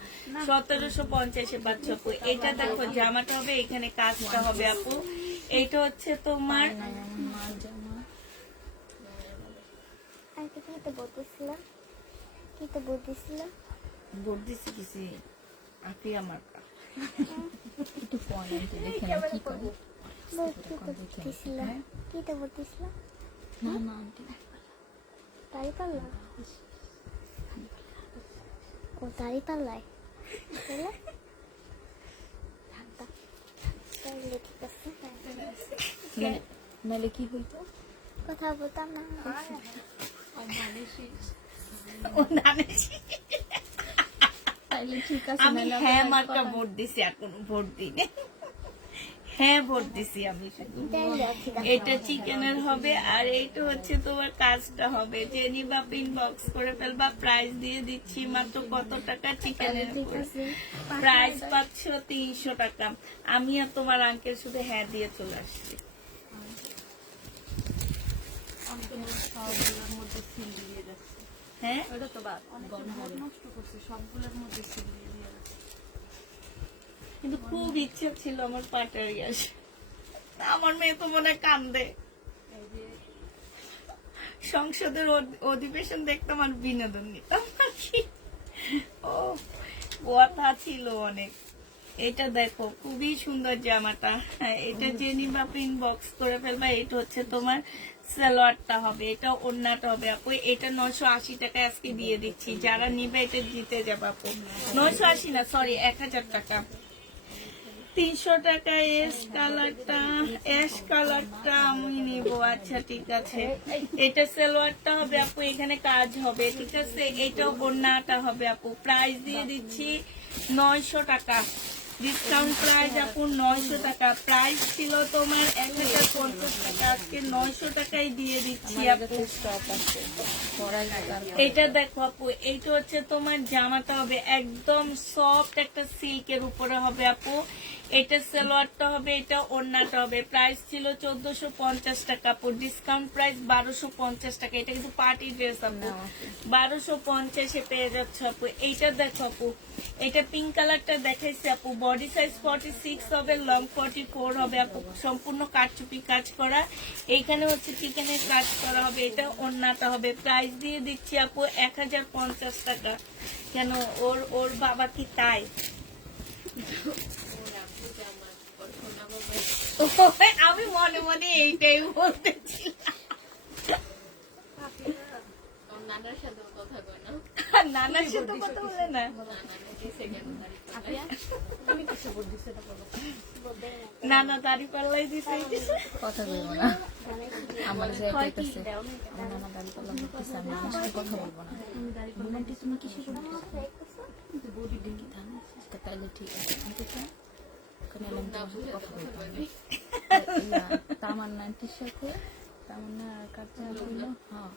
1750-এ পাচ্ছ আপু। এটা দেখো জামাটা হবে, এখানে কাজটা হবে আপু। এইটা হচ্ছে তোমার বোর্ড দিছি কিসি আফিয়া মার্কা। একটু পরে আনতে দেখে না কি করে। কিটা বলতেছিলাম না না আন্টি দাড়ি পাল্লা ও দাড়ি পাল্লায় তাহলে তাহলে ঠিক আছে নাহলে কি হইতো? কথা বলতাম না তাইলে ঠিক আছে। আমি নাহলে হ্যাঁ আমার মার্কা ভোট দিছি, আর কোনো ভোট দিই হ্যাঁ ভোট দিছি আমি শুধু। তাহলে ঠিক আছে এটা চিকেনের হবে, আর এইটা হচ্ছে তোমার কাজটা হবে। যে নিবা ইনবক্স করে ফেলবা, প্রাইস দিয়ে দিচ্ছি মাত্র কত টাকা চিকেনের প্রাইস পাচ্ছ 300 টাকা। আমি আর তোমার আঙ্কেল শুধু হ্যাঁ দিয়ে চলে আসছি। হ্যাঁ ওটা তো বাদ কিন্তু খুব ইচ্ছে ছিল আমার পাটার গ্যাস। আমার মেয়ে তো মনে হয় কান্দে। সংসদের অধিবেশন দেখতাম আর বিনোদন নিতাম আর কি। ও কথা ছিল অনেক। এটা দেখো খুবই সুন্দর জামাটা। হ্যাঁ, এটা জেনিবা প্রিন্ট বক্স করে ফেলবা। এটা হচ্ছে তোমার সালোয়ারটা হবে, এটা ওড়নাটা হবে আপু। এটা 980 টাকায় আজকে দিয়ে দিচ্ছি। যারা নিবে এটা জিতে যাবে আপু। 980 না, সরি 1000 টাকা। 300 টাকা অ্যাশ কালারটা আমি নিব। আচ্ছা ঠিক আছে। এটা সালোয়ারটা হবে আপু, এখানে কাজ হবে, ঠিক আছে। এটা ওড়নাটা হবে আপু। প্রাইস দিয়ে দিচ্ছি 900 টাকা। ডিসকাউন্ট প্রাইস আপু 900 টাকা। প্রাইস ছিল তোমার 1050 টাকা, আজকে 900 টাকায় দিয়ে দিচ্ছি আপু। স্টপ আছে পরাই এটা দেখো আপু, এইটা হচ্ছে তোমার জামাটা হবে একদম সফট একটা সিল্কের উপরে হবে আপু। এটা সালোয়ারটা হবে, এটা ওড়নাটা হবে। প্রাইস ছিল 1450 টাকা আপু। ডিসকাউন্ট প্রাইস 1250 টাকা। এটা কিন্তু পার্টি ড্রেস আপু। 1250-এ পেয়ে যাচ্ছে আপু। এইটা দেখো আপু, এটা পিঙ্ক কালারটা দেখাইছে আপু। বডি সাইজ 46 হবে, লং 44 হবে আপু। সম্পূর্ণ কাটচুপি কাজ করা। এইখানে হচ্ছে চিকেনের কাজ করা হবে। এটা ওড়নাটা হবে। প্রাইস দিয়ে দিচ্ছি আপু 1050 টাকা। কেন ওর বাবা কি তাই? আমি মনে মনে এইটাই বলতেছিলাম। নানার সাথে কথা বলে না। নানা দাড়ি পাল্লাই দিছে। কথা বলবো না। আমার যে কইতেছে আমার নানা দাড়ি পাল্লা করতেছে, আমি আমার সাথে কথা বলবো না। বললাম কি তুমি কিসে করতেছো? কিন্তু বডি দেখি ধান আছে। তাইলে ঠিক আছে। আমি তো কারণ আমি তোমার সাথে কথা বলবো না। তামান্না আন্টির সাথে তামান্না কাটতে হলো। হ্যাঁ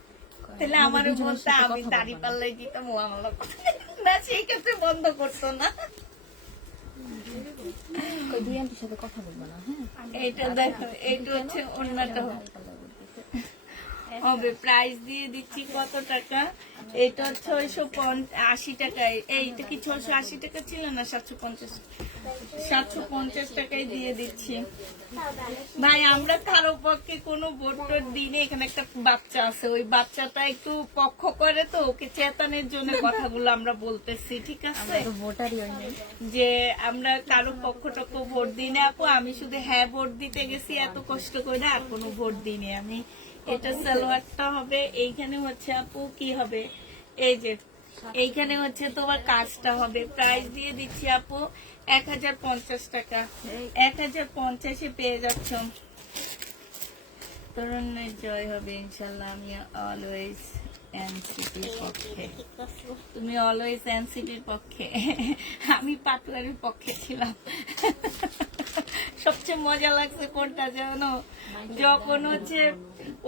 তাহলে আমার বলতে আমি দাড়ি পাল্লাই দিতাম, ও আমার না, সেই ক্ষেত্রে বন্ধ করতো না। দুই আন্টির সাথে কথা বলবো না। হ্যাঁ এইটা দেখো, এইটা হচ্ছে ওড়নাটা হবে। প্রাইস দিয়ে দিচ্ছি কত টাকা? এটা 680 টাকায়। এইটা কি 680 টাকা ছিল না? 750 টাকায় দিয়ে দিচ্ছি। ভাই আমরা কারো পক্ষে কোনো ভোট টোট দিনে, এখানে একটা বাচ্চা আছে, ওই বাচ্চাটা একটু পক্ষ করে, তো ওকে চেতানোর জন্য কথাগুলো আমরা বলতেছি, ঠিক আছে। তো ভোটারই হয়নি যে আমরা কারো পক্ষ টক্ষ ভোট দিই না আপু। আমি শুধু হ্যাঁ ভোট দিতে গেছি এত কষ্ট করে, আর কোনো ভোট দিইনি আমি। এটা সালোয়ারটা হবে। এইখানে হচ্ছে আপু কি হবে, এই যে এইখানে হচ্ছে তোমার কাজটা হবে। প্রাইস দিয়ে দিচ্ছি আপু 1050 টাকা। 1050-এ পেয়ে যাচ্ছ। তরুণের জয় হবে ইনশাল্লাহ। আমি অলওয়েজ এনসিপির পক্ষে। তুমি অলওয়েজ এনসিপির পক্ষে, আমি পাটোয়ারির পক্ষে ছিলাম। সবচেয়ে মজা লাগছে কোনটা জানো? যখন হচ্ছে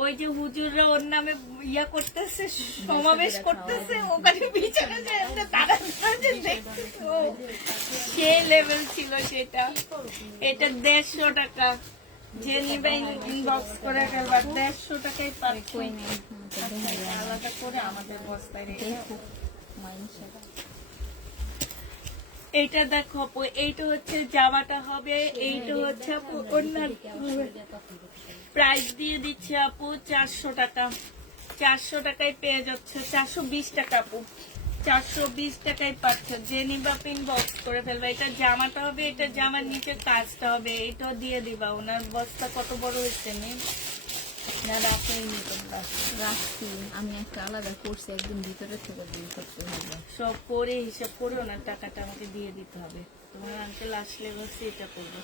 ওই যে হুজুররা ওর নামে ইয়া করতেছে, সমাবেশ করতেছে, ওখানে বিচারে যায় তারা দেখতেছে। সে লেভেল ছিল সেটা। এটা 150 টাকা। যে নিবে ইনবক্স করে ফেলবা। 150 টাকায় পাচ্ছ। আলাদা করে আমাদের বস্তায় রেখে। এইটা দেখো আপু, এইটা হচ্ছে জামাটা হবে, এইটা হচ্ছে আপু ওড়নার। প্রাইস দিয়ে দিচ্ছে আপু 400 টাকা। 400 টাকায় পেয়ে যাচ্ছে। 420 টাকা আপু। 420 টাকায় পাচ্ছ, যে নিবা ইনবক্স করে ফেলবা। এটা জামাটা হবে, এটা জামার নিচে কাজটা হবে, এটাও দিয়ে দিবা। ওনার বস্তা কত বড় হয়েছে নি না রাখেনি তোমরা? রাখছি আমি একটা আলাদা করছি, একদিন ভিতরে থেকে বিল করতে হবে। সব করে হিসাব করে ওনার টাকাটা আমাকে দিয়ে দিতে হবে। তোমার আঙ্কেল আসলে বলছি এটা করবো।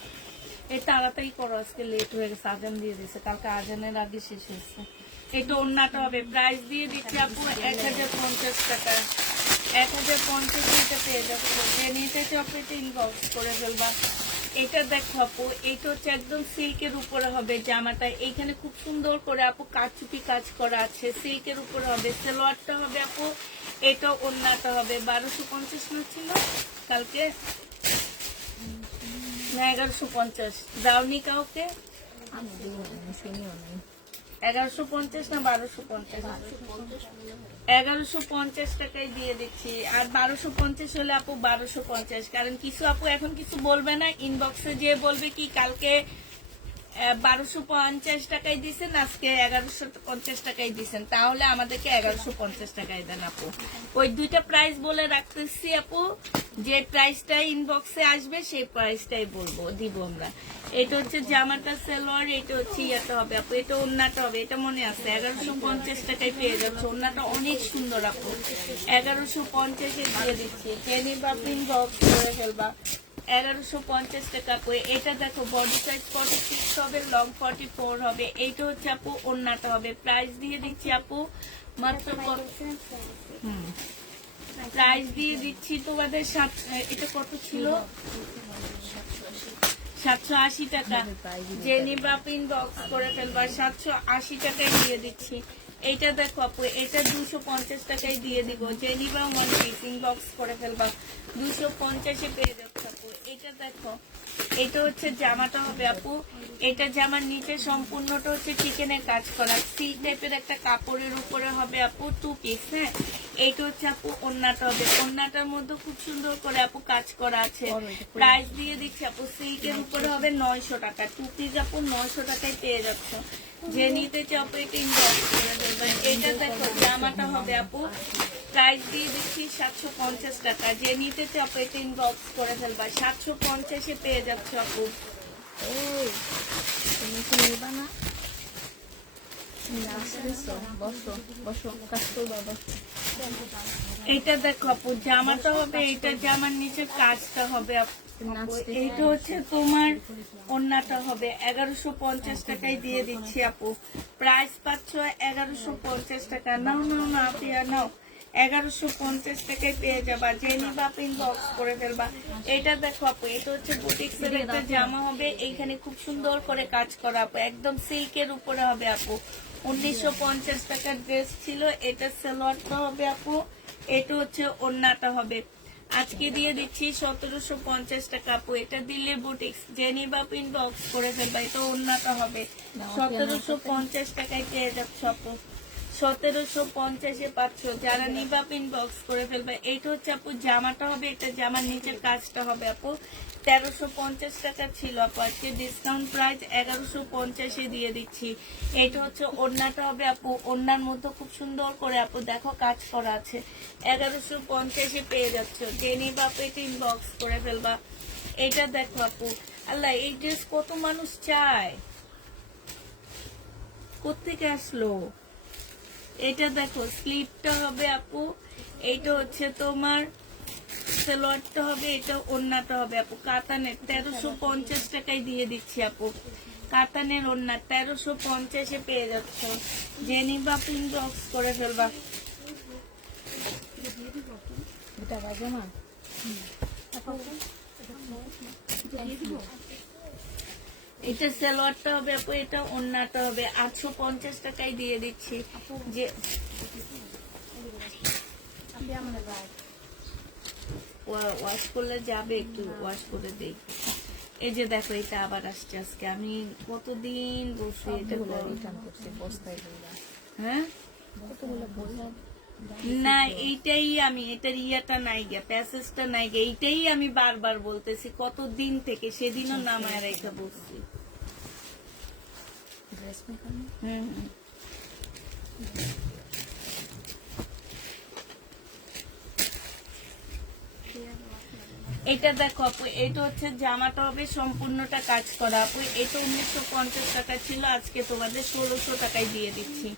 এই তাড়াতাড়ি করো, আজকে লেট হয়ে গেছে, আজান দিয়ে দিচ্ছে, কালকে আজানের আগে শেষ হয়েছে। এটা অন্যটা হবে, প্রাইস দিয়ে দিচ্ছি আপু 1050 টাকা। 1050 এটা পেয়ে যাচ্ছ, যে নিতে চাপে ইনবক্স করে ফেলবা। এটা দেখো আপু, এটা হচ্ছে একদম সিল্কের উপরে হবে জামাটা। এইখানে খুব সুন্দর করে আপু কাচুপি কাজ করা আছে, সিল্কের উপরে হবে। সালোয়ারটা হবে আপু, এটা অন্যটা হবে 1250 না ছিল কালকে না 1150 দাওনি কাউকে? আমি দিই না, আমি শুনিও নাই। 1150 না 1250? 1150 টাকায় দিয়ে দিচ্ছি। আর 1250 হলে আপু 1250, কারণ কিছু আপু এখন কিছু বলবে না, ইনবক্সে যে বলবে কি কালকে 1250 টাকায় দিছেন, আজকে 1150 টাকায় দিছেন, তাহলে আমাদেরকে 1150 টাকায় দেন আপু। ওই দুইটা প্রাইস বলে রাখতেছি আপু, যে প্রাইসটা ইনবক্সে আসবে সেই প্রাইসটাই বলবো, দিব আমরা। এটা হচ্ছে জামাটা সালোয়ার, এটা হচ্ছে ইয়াটা হবে আপু, এটা ওন্নাটা হবে, এটা মনে আছে 1150 টাকায় পেয়ে যাচ্ছে। ওন্নাটা অনেক সুন্দর আপু, 1150-এ দিয়ে দিচ্ছি। জেনি বাপিন বক্স করে ফেলবা 1150 টাকা করে। এটা দেখো বডি সাইজ 46 হবে, লং 44 হবে। এইটা হচ্ছে আপু ওন্নাটা হবে, প্রাইস দিয়ে দিচ্ছি আপু মাত্র প্রাইস দিয়ে দিচ্ছি তোমাদের এটা কত ছিল? 780 টাকা। জেনি বাপিন বক্স করে ফেলবা 780 টাকায় দিয়ে দিচ্ছি। এইটা দেখো আপু, এটা 250 টাকায় দিয়ে দিব। জেনি বা ওয়ান পিস ইনবক্স করে ফেলবা 250-এ পেয়ে যাচ্ছে আপু। এটা দেখো, এটা হচ্ছে জামাটা হবে আপু, এটা জামার নিচে সম্পূর্ণটা হচ্ছে চিকেনের কাজ করা, সিল্ক টাইপের একটা কাপড়ের উপরে হবে আপু 2 পিস। হ্যাঁ, এইটা হচ্ছে আপু ওন্নাটা হবে, ওন্নাটার মধ্যে খুব সুন্দর করে আপু কাজ করা আছে। প্রাইস দিয়ে দিচ্ছি আপু, সিল্কের উপরে হবে 900 টাকা, 2 পিস আপু 900 টাকায় পেয়ে যাচ্ছ। যে নিতে চাও এটা ইনবক্স করে দেবেন। এটা দেখো জামাটা হবে আপু, প্রাইস দিয়ে দিচ্ছি 750 টাকা। যে নিতে চাও এটা ইনবক্স করে ফেলবা, 750-এ পেয়ে যাচ্ছ আপু। এই তুমি কি নিবা না? তুমি আসতেছো, বসো বসো, কাজ করবা, বসো। এটা দেখো আপু, জামাটা হবে, এটা জামার নিচে কাজটা হবে আপু। এইটা হচ্ছে তোমার ওন্নাটা হবে 1150 টাকায় দিয়ে দিচ্ছি আপু। প্রাইস পাচ্ছ 1150 টাকা। নাও নাও না পিয়া নাও, 1150 টাকায় পেয়ে যাবা। যে নিবা ইনবক্স করে ফেলবা। এটা দেখো আপু, এটা হচ্ছে বুটিক্সের একটা জামা হবে, এইখানে খুব সুন্দর করে কাজ করা আপু, একদম সিল্কের উপরে হবে আপু। 1950 টাকার ড্রেস ছিল। এটা সালোয়ারটা হবে আপু, এটা হচ্ছে ওন্নাটা হবে। আজকে দিয়ে দিচ্ছি 1750 টাকা আপু। এটা দিলে বুটিক্স, যে নিবা ইনবক্স করে ফেলবা। এটা ওন্নাটা হবে 1750 টাকায় পেয়ে যাচ্ছ আপু। 1750-এ পাচ্ছ, যারা নিবা ইনবক্স করে ফেলবে। এইটা হচ্ছে আপু জামাটা হবে, এটা জামার নিচের কাজটা হবে আপু। 1350 টাকা ছিল আপু, আজকে ডিসকাউন্ট প্রাইস 1150-এ দিয়ে দিচ্ছি। এটা হচ্ছে ওড়নাটা হবে আপু, ওড়নার মধ্যে খুব সুন্দর করে আপু দেখো কাজ করা আছে। 1150-এ পেয়ে যাচ্ছ। যে নিবা এটা ইনবক্স করে ফেলবা। এটা দেখো আপু, আল্লাহ এই ড্রেস কত মানুষ চায়, কোত্থেকে আসলো? এটা দেখো স্লিপটা হবে আপু, এইটা হচ্ছে তোমার সালোয়ারটা হবে, এটা ওড়নাটা হবে আপু। কাতানের 1350 টাকায় দিয়ে দিচ্ছি আপু। কাতানের ওড়না 1350-এ পেয়ে যাচ্ছ। জেনিবা ইনবক্স করে ফেলবা। এটা বাজে না? এটা সালোয়ারটা হবে আপু, এটা ওড়নাটা হবে 850 টাকায় দিয়ে দিচ্ছি। যে ওয়াশ করলে যাবে, একটু ওয়াশ করে দেই। এই যে দেখো, এটা আবার আসছে আজকে, আমি কতদিন বসে এটা রিটার্ন করছি বস্তায় করে। হ্যাঁ কতগুলো বস্তা না, এইটাই আমি, এটার ইয়াটা নাই গে, প্যাসেজটা নাই গে, এইটাই আমি বারবার বলতেছি কতদিন থেকে, সেদিনও নামায় রেখে বসছি। ড্রেস মেকার এটা দেখো আপু, এটা হচ্ছে জামাটা হবে সম্পূর্ণটা কাজ করা আপু। এটা 1950 টাকা ছিল, আজকে তোমাদের 1600 টাকায় দিয়ে দিচ্ছি।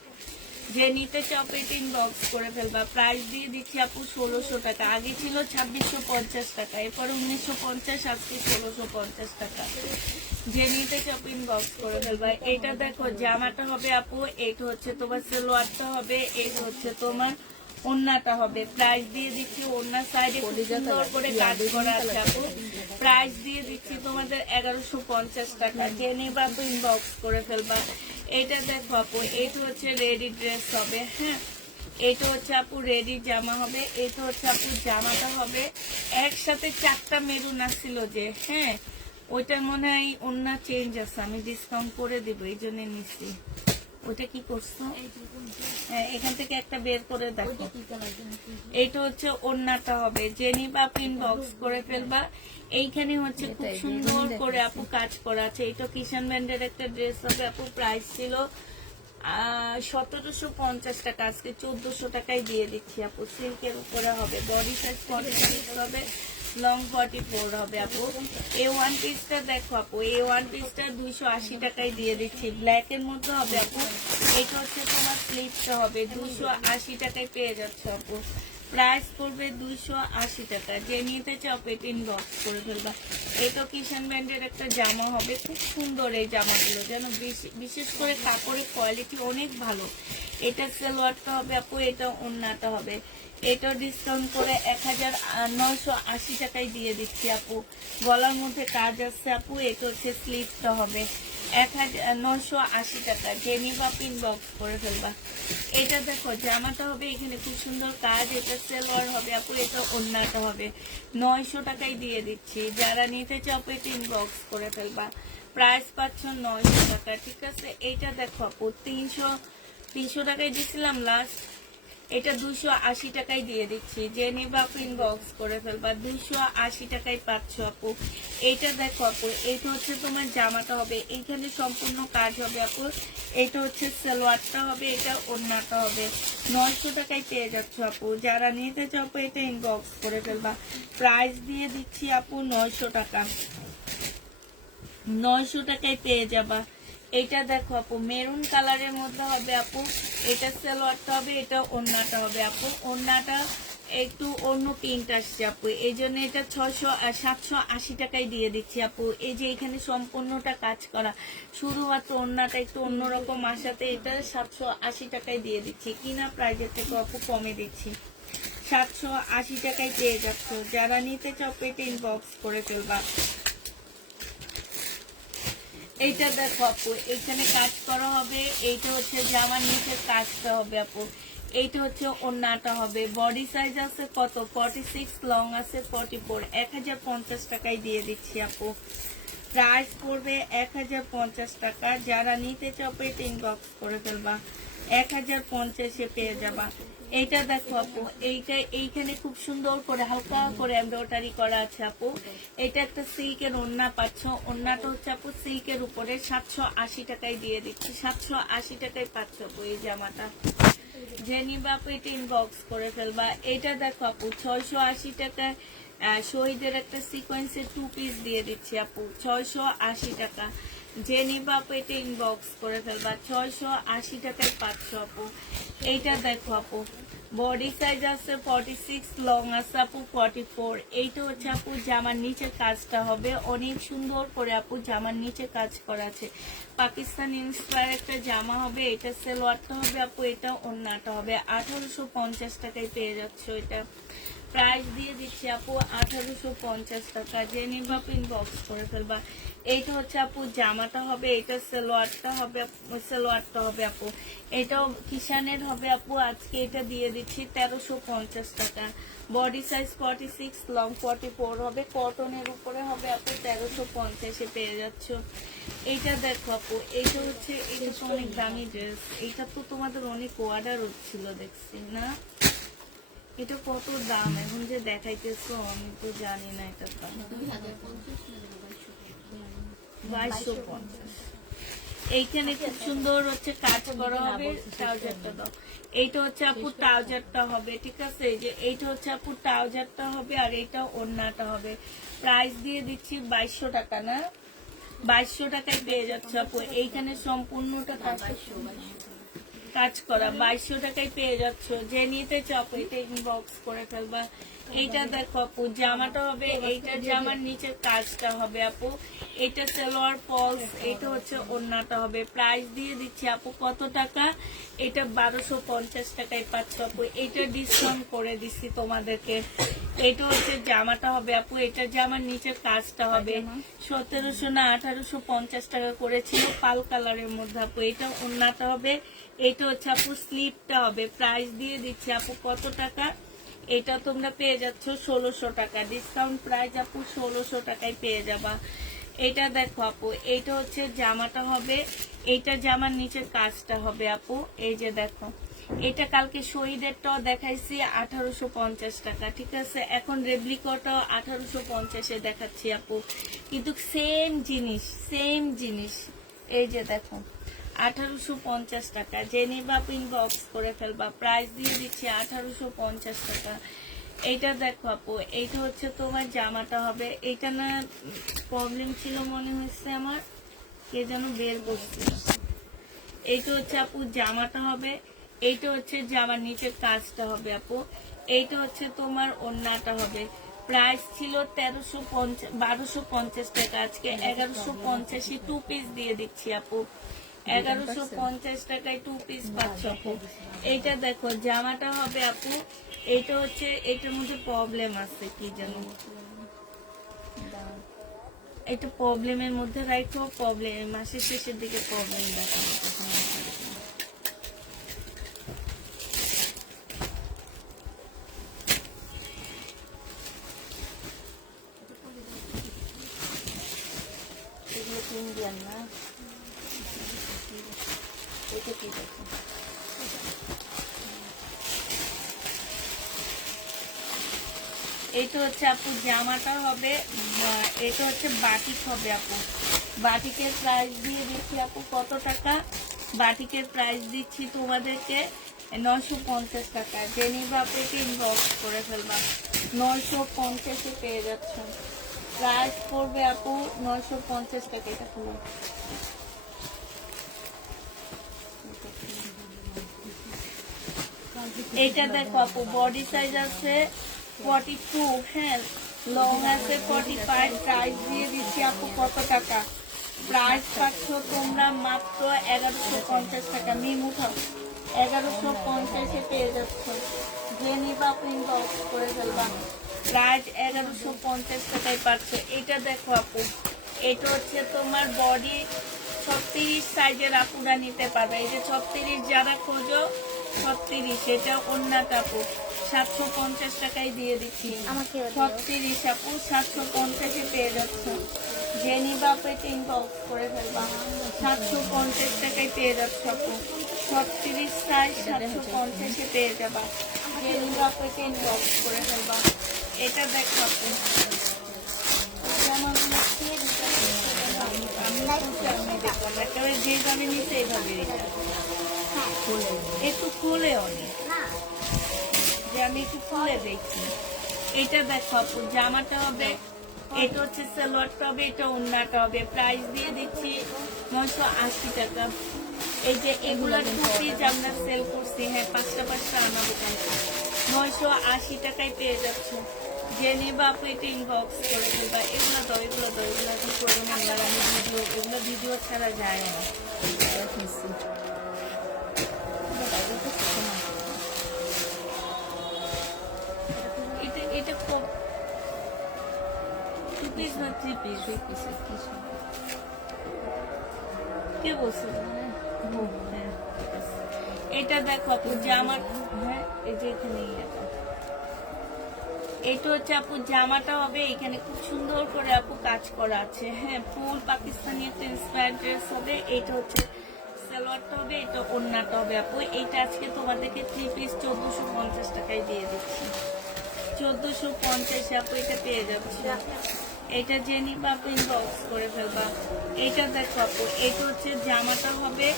যে নিতে চাও পেটে ইনবক্স করে ফেলবা। প্রাইস দিয়ে দিচ্ছি আপু 1600 টাকা, আগে ছিল 2650 টাকা, এরপরে 1950, আজকে 1650 টাকা। যে নিতে চাও ইনবক্স করে ফেলবা। এটা দেখো জামাটা হবে আপু, এটা হচ্ছে তোমার সালোয়ারটা হবে, এটা হচ্ছে তোমার ওড়নাটা হবে। প্রাইস দিয়ে দিচ্ছি, ওড়নার সাইডে সুন্দর করে কাজ করা আছে আপু। প্রাইস দিয়ে দিচ্ছি তোমাদের 1150 টাকা। যে নিবা তো ইনবক্স করে ফেলবা। এটা দেখো আপু, এটা হচ্ছে রেডি ড্রেস হবে, হ্যাঁ। এটা হচ্ছে আপু রেডি জামা হবে। এটা হচ্ছে আপু জামাটা হবে একসাথে 4টা মেরুন আসছিল যে, হ্যাঁ, ওইটা মনে হয় অন্য চেঞ্জ আছে, আমি ডিসকাউন্ট করে দিব, এই জন্য নিচ্ছি। ওইটা কি করছো? হ্যাঁ, এখান থেকে একটা বের করে দেখো। এইটা হচ্ছে ওড়নাটা হবে। জেনি বা পিন বক্স করে ফেলবা। এইখানে হচ্ছে খুব সুন্দর করে আপু কাজ করা আছে। এটা কিষান ব্র্যান্ডের একটা ড্রেস হবে আপু। প্রাইস ছিল 1750 টাকা, আজকে 1400 টাকায় দিয়ে দিচ্ছি আপু। সিল্কের উপরে হবে, বডি সাইজ 46 হবে, লং 44 হবে আপু। এই ওয়ান পিসটা দেখো আপু, এই ওয়ান পিসটা 280 টাকায় দিয়ে দিচ্ছি। ব্ল্যাক এর মধ্যে হবে আপু। এটা হচ্ছে তোমার স্লিপটা হবে, 280 টাকায় পেয়ে যাচ্ছে আপু। প্রাইস করবে 280 টাকা। যে নিতে চাও পেট ইনবক্স করে ফেলবা। এটা কিষান ব্র্যান্ডের একটা জামা হবে, খুব সুন্দর এই জামাগুলো, যেন বিশেষ করে কাপড়ের কোয়ালিটি অনেক ভালো। এটা সালোয়ারটা হবে আপু, এটা ওড়নাটা হবে। এটা ডিসকাউন্ট করে 1980 টাকায় দিয়ে দিচ্ছি আপু। গলার মধ্যে কাজ আছে আপু। এটা হচ্ছে স্লিপটা হবে 1980 টাকা। জেনি বা পিন বক্স করে ফেলবা। এটা দেখো জামাটা হবে, এখানে খুব সুন্দর কাজ। এটা সালোয়ার হবে আপু, এটা ওড়নাটা হবে। 900 টাকায় দিয়ে দিচ্ছি। যারা নিতে চাও পেটে ইনবক্স করে ফেলবা। প্রাইস পাচ্ছ 900 টাকা, ঠিক আছে। এইটা দেখো আপু 300 টাকায় দিছিলাম লাস্ট, এটা 280 টাকায় দিয়ে দিচ্ছি। যে নিবা ইনবক্স করে ফেলবা। 280 টাকায় পাচ্ছ আপু। এইটা দেখো আপু, এইটা হচ্ছে তোমার জামাটা হবে, এইখানে সম্পূর্ণ কাজ হবে আপু। এটা হচ্ছে সালোয়ারটা হবে, এটা ওড়নাটা হবে। 900 টাকায় পেয়ে যাচ্ছ আপু। যারা নিতে চাও এটা ইনবক্স করে ফেলবা। প্রাইস দিয়ে দিচ্ছি আপু 900 টাকা। 900 টাকায় পেয়ে যাবা। এটা দেখো আপু, মেরুন কালারের মধ্যে হবে আপু। এটা সালোয়ারটা হবে, এটা ওড়নাটা হবে আপু। ওড়নাটা একটু অন্য প্রিন্ট আসছে আপু, এই জন্য এটা 780 টাকায় দিয়ে দিচ্ছি আপু। এই যে এখানে সম্পূর্ণটা কাজ করা, শুধুমাত্র ওড়নাটা একটু অন্যরকম আসাতে এটা 780 টাকায় দিয়ে দিচ্ছি। কিনা প্রাইজের থেকে আপু কমে দিচ্ছি। 780 টাকায় পেয়ে যাচ্ছ। যারা নিতে চাও পেটে ইনবক্স করে ফেলবা। এইটা দেখো আপু, এখানে কাজ করা হবে। এইটা হচ্ছে জামার নিচে কাজটা হবে আপু। এইটা হচ্ছে ওড়নাটা হবে। বডি সাইজ আছে কত? 46, লং আছে 44। 1050 টাকায় দিয়ে দিচ্ছি আপু। প্রাইস পড়বে 1050 টাকা। যারা নিতে চাও পেটে ইনবক্স করে ফেলবা। 1050-এ পেয়ে যাবা। এইটা দেখো আপু, এইখানে খুব সুন্দর করে হালকা করে এমব্রয়ডারি করা আছে আপু। এটা একটা সিল্কের ওড়না পাচ্ছ। ওড়নাটা হচ্ছে আপু সিল্কের উপরে 780 টাকায় দিয়ে দিচ্ছি। 780 টাকায় পাচ্ছ আপু এই জামাটা। জেনি বাপু এটা ইনবক্স করে ফেলবা। এটা দেখো আপু 680 টাকায় শহীদের একটা সিকোয়েন্সের 2 পিস দিয়ে দিচ্ছি আপু। 680 টাকা। জেনি বাপু এটা ইনবক্স করে ফেলবা। 680 টাকায় পাচ্ছ আপু। এইটা দেখো আপু, বডি সাইজ আছে 46, লং আছে আপু 44। এইটা হচ্ছে আপু জামার নিচে কাজটা হবে অনেক সুন্দর করে আপু। জামার নিচে কাজ করা আছে, পাকিস্তান ইন্সপায়ার একটা জামা হবে। এটা সালোয়ারটা হবে আপু, এটা ওড়নাটা হবে। 1850 টাকায় পেয়ে যাচ্ছ এটা। প্রাইস দিয়ে দিচ্ছি আপু 1850 টাকা। যে নিবা ইনবক্স করে ফেলবা। এইটা হচ্ছে আপু জামাটা হবে, এটা সালোয়ারটা হবে, সালোয়ারটা হবে আপু। এটাও কিষানের হবে আপু। আজকে এটা দিয়ে দিচ্ছি 1350 টাকা। বডি সাইজ 46, লং 44 হবে। কটনের উপরে হবে আপু। 1350-এ পেয়ে যাচ্ছ। এইটা দেখো আপু, এইটা হচ্ছে, এটা তো অনেক দামি ড্রেস। এইটা তো তোমাদের অনেক অর্ডার হচ্ছিল দেখছি না। এটা কত দাম এখন যে দেখাইতেছো, আমি তো জানি না এটার দাম। 2250। এইখানে খুব সুন্দর হচ্ছে কাজ করা হবে। ট্রাউজারটা দাও। এইটা হচ্ছে আপু ট্রাউজারটা হবে, ঠিক আছে? এই যে এইটা হচ্ছে আপু ট্রাউজারটা হবে, আর এইটা ওড়নাটা হবে। প্রাইস দিয়ে দিচ্ছি 2200 টাকা, না 2200 টাকায় পেয়ে যাচ্ছে আপু। এইখানে সম্পূর্ণটা কাজ করা 2200 টাকায় পেয়ে যাচ্ছ। যে নিতে চাও এটা ইনবক্স করে ফেলবা। এইটা দেখো আপু জামাটা হবে, এইটার জামার নিচের কাজটা হবে আপু। এটা সালোয়ার ফলস, এটা হচ্ছে ওড়নাটা হবে। প্রাইস দিয়ে দিচ্ছি আপু কত টাকা? এটা 1250 টাকায় পাচ্ছ আপু। এটা ডিসকাউন্ট করে দিচ্ছি তোমাদেরকে। এটা হচ্ছে জামাটা হবে আপু, এটা জামার নিচের কাজটা হবে 1700 না 1850 টাকা করেছিল পাল কালারের মধ্যে আপু। এটা ওড়নাটা হবে, এটা হচ্ছে আপু স্লিপটা হবে। প্রাইস দিয়ে দিচ্ছি আপু কত টাকা? এটা তোমরা পেয়ে যাচ্ছ 1600 টাকা। ডিসকাউন্ট প্রাইস আপু 1600 টাকায় পেয়ে যাবা। এটা দেখো আপু, এইটা হচ্ছে জামাটা হবে, এইটা জামার নিচের কাজটা হবে আপু। এই যে দেখো, এটা কালকে শহীদেরটাও দেখাইছি 1850 টাকা, ঠিক আছে? এখন রেপ্লিকাটাও 1850-এ দেখাচ্ছি আপু, কিন্তু সেম জিনিস। এই যে দেখো 1850 টাকা। যে নিবা ইনবক্স করে ফেলবা। প্রাইস দিয়ে দিচ্ছি 1850 টাকা। এইটা দেখো আপু, এইটা হচ্ছে তোমার জামাটা হবে। এইটা না প্রবলেম ছিল মনে হচ্ছে আমার, কে যেন বের করছে। এইটা হচ্ছে আপু জামাটা হবে, এইটা হচ্ছে জামার নিচের কাজটা হবে আপু। এইটা হচ্ছে তোমার ওড়নাটা হবে। প্রাইস ছিল 1250 টাকা, আজকে 1150-এ 2 পিস দিয়ে দিচ্ছি আপু। 1150 টাকায় 2 পিস পাচ্ছ আপু। এইটা দেখো জামাটা হবে আপু, এইটা হচ্ছে এটার মধ্যে প্রবলেম আছে কি জানো, এটা প্রবলেমের মধ্যে রাখো। প্রবলেম মাসের শেষের দিকে প্রবলেম দেখা এগুলো ইন্ডিয়ান না, এটা কি দেখো, এইটা হচ্ছে আপু জামাটা হবে। এটা হচ্ছে বাটিক হবে আপু। বাটিকের প্রাইস দিয়ে দিচ্ছি আপু কত টাকা? বাটিকের প্রাইস দিচ্ছি তোমাদেরকে 950 টাকা। যে নিবা আপনাকে ইনবক্স করে ফেলবা। 950-এ পেয়ে যাচ্ছ। প্রাইস পড়বে আপু 950 টাকা। এটা খুলো। এইটা দেখো আপু, বডি সাইজ আছে 42, হ্যাঁ লং আছে 45। প্রাইস দিয়ে দিচ্ছি আপু কত টাকা? প্রাইস পাচ্ছ তোমরা মাত্র 1150 টাকা। মিম উঠাও, 1150-এ পেয়ে যাচ্ছ। যে নিবা আপু ইনবক্স করে ফেলবা। প্রাইস 1150 টাকায় পাচ্ছ। এটা দেখো আপু, এটা হচ্ছে তোমার বডি 36 সাইজের আপুরা নিতে পারবে। এই যে 36 যারা খোঁজো 36, এটা ওড়নাটা আপু 750 টাকায় দিয়ে দিচ্ছি। 36 আপু 750-এ পেয়ে যাচ্ছ। যে নিবা আপু এটা ইনবক্স করে ফেলবা। 750 টাকায় পেয়ে যাচ্ছ আপু। 36 সাইজ 750-এ পেয়ে যাবা। যে নিবা আপু এটা ইনবক্স করে ফেলবা। এটা দেখো আপু, জামাগুলো খেয়ে দিতে আমি দেখলাম একেবারে যে দামে নিচ্ছে এইভাবে একটু খুলে অনেক, যে আমি একটু খুলে দেখি। এটা দেখো আপু জামাটা হবে, এটা হচ্ছে সালোয়ারটা হবে, এটা ওড়নাটা হবে। প্রাইস দিয়ে দিচ্ছি 980 টাকা। এই যে এগুলা 2 পিস আমরা সেল করছি, হ্যাঁ 5টা আনাবো। 980 টাকায় পেয়ে যাচ্ছ। যে নিবা আপু এটা ইনবক্স করে ফেলবা। এগুলো দাও এগুলো কি করবো না, আমি ভিডিও ছাড়া যায় না। এটা 2 পিস না 3 পিস? কে বলছিল? এটা দেখো আপু জামার, হ্যাঁ এই যে এখানে এটা হচ্ছে আপু জামাটা হবে। এখানে খুব সুন্দর করে আপু কাজ করা আছে, হ্যাঁ ফুল পাকিস্তানি একটা ইন্সপায়ার্ড ড্রেস হবে। এটা হচ্ছে সালোয়ারটা হবে, এটা ওড়নাটা হবে আপু। এইটা আজকে তোমাদেরকে 3 পিস 1450 টাকায় দিয়ে দিচ্ছি। 1450 আপু এটা পেয়ে যাচ্ছে। এটা জেনি বাপ ইনবক্স করে ফেলবা। এটা দেখো আপু, এটা হচ্ছে জামাটা হবে,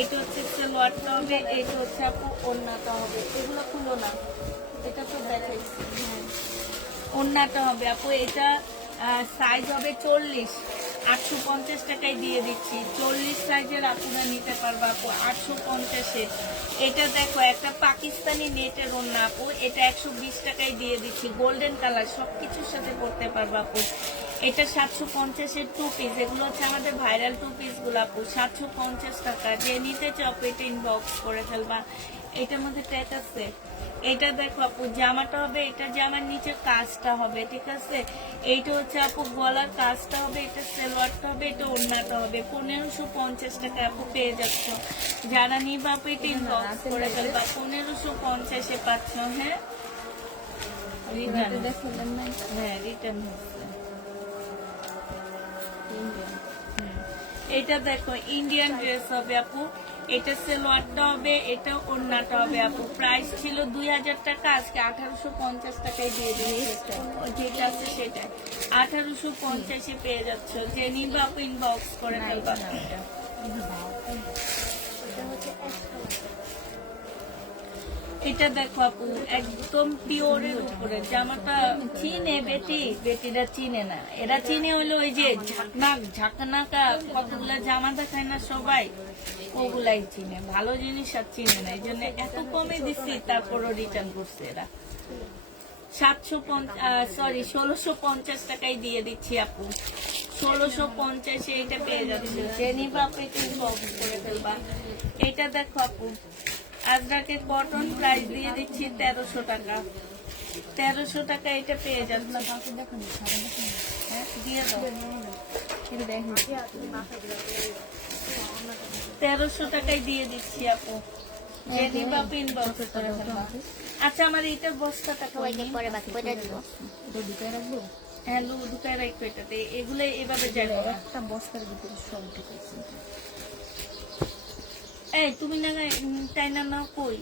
এটা হচ্ছে সালোয়ারটা হবে, এটা হচ্ছে আপু ওড়নাটা হবে। এগুলো খুলো না, এটা তো দেখাইছি। হ্যাঁ, ওড়নাটা হবে আপু, এটা সাইজ হবে 40, 850 টাকায় দিয়ে দিচ্ছি। 40 সাইজের আপনারা নিতে পারবা আপু 850-এ। এটা দেখো একটা পাকিস্তানি নেটের ওড়না আপু, এটা 120 টাকায় দিয়ে দিচ্ছি। গোল্ডেন কালার, সবকিছুর সাথে পরতে পারবা আপু। এটা 750-এর 2 পিস, এগুলো হচ্ছে আমাদের ভাইরাল 2 পিস গুলো আপু, 750 টাকা। যে নিতে চাও এটা ইনবক্স করে ফেলবা। এটার মধ্যে ট্যাগ আছে। এটা দেখো আপু, জামাটা হবে, এটা জামার নিচে কাজটা হবে, ঠিক আছে। এইটা হচ্ছে আপু গলার কাজটা হবে, এটা সালোয়ারটা হবে, এটা ওড়নাটা হবে। 1550 টাকা আপু পেয়ে যাচ্ছ। যারা নিবা আপু এটা ইনবক্স করে ফেলবা। 1550-এ পাচ্ছ। হ্যাঁ, রিটার্ন, দেখলেন না হ্যাঁ রিটার্ন হচ্ছে। ইন্ডিয়ান এটা দেখো ইন্ডিয়ান ড্রেস হবে আপু, এটা সালোয়ারটা হবে, এটা ওড়নাটা হবে আপু। প্রাইস ছিল 2000 টাকা, আজকে 1850 টাকায় দিয়ে দিয়েছে। যেটা আছে সেটা 1850-এ পেয়ে যাচ্ছ। যে নিবা আপু ইনবক্স করে ফেলবা। এটা দেখো আপু, একদম পিওরের উপরে জামাটা। চিনে বেটিরা চিনে না, এরা চিনে হলো ওই যে ঝাঁকনাকা কতগুলা জামা দেখায় না সবাই, ওগুলাই চিনে। ভালো জিনিস আর চিনে না, এই জন্য এত কমে দিচ্ছি, তারপরও রিটার্ন করছে এরা। 1650 টাকায় দিয়ে দিচ্ছি আপু। 1650-এ এটা পেয়ে যাচ্ছে। জেনিবা আপু এটা ইনবক্স করে ফেলবা। এটা দেখো আপু, আজরাকের কটন, প্রাইস দিয়ে দিচ্ছি 1300 টাকা। 1300 টাকা এটা পেয়ে যাচ্ছে। হ্যাঁ, দিয়ে দাও। 1300 টাকায় দিয়ে দিচ্ছি আপু। জেনিবা আপু ইনবক্স করে ফেলবা। আচ্ছা, আমার এইটার বস্তাটা সবাইকে পরে বাকি করে দিব। এটা ঢুকায় রাখবো। হ্যাঁ, ঢুকায় রাখবো এটাতে। এগুলো এভাবে যাবে না। একটা বস্তার ভিতরে সব ঢুকাইছি। এই তুমি না তাই না কই?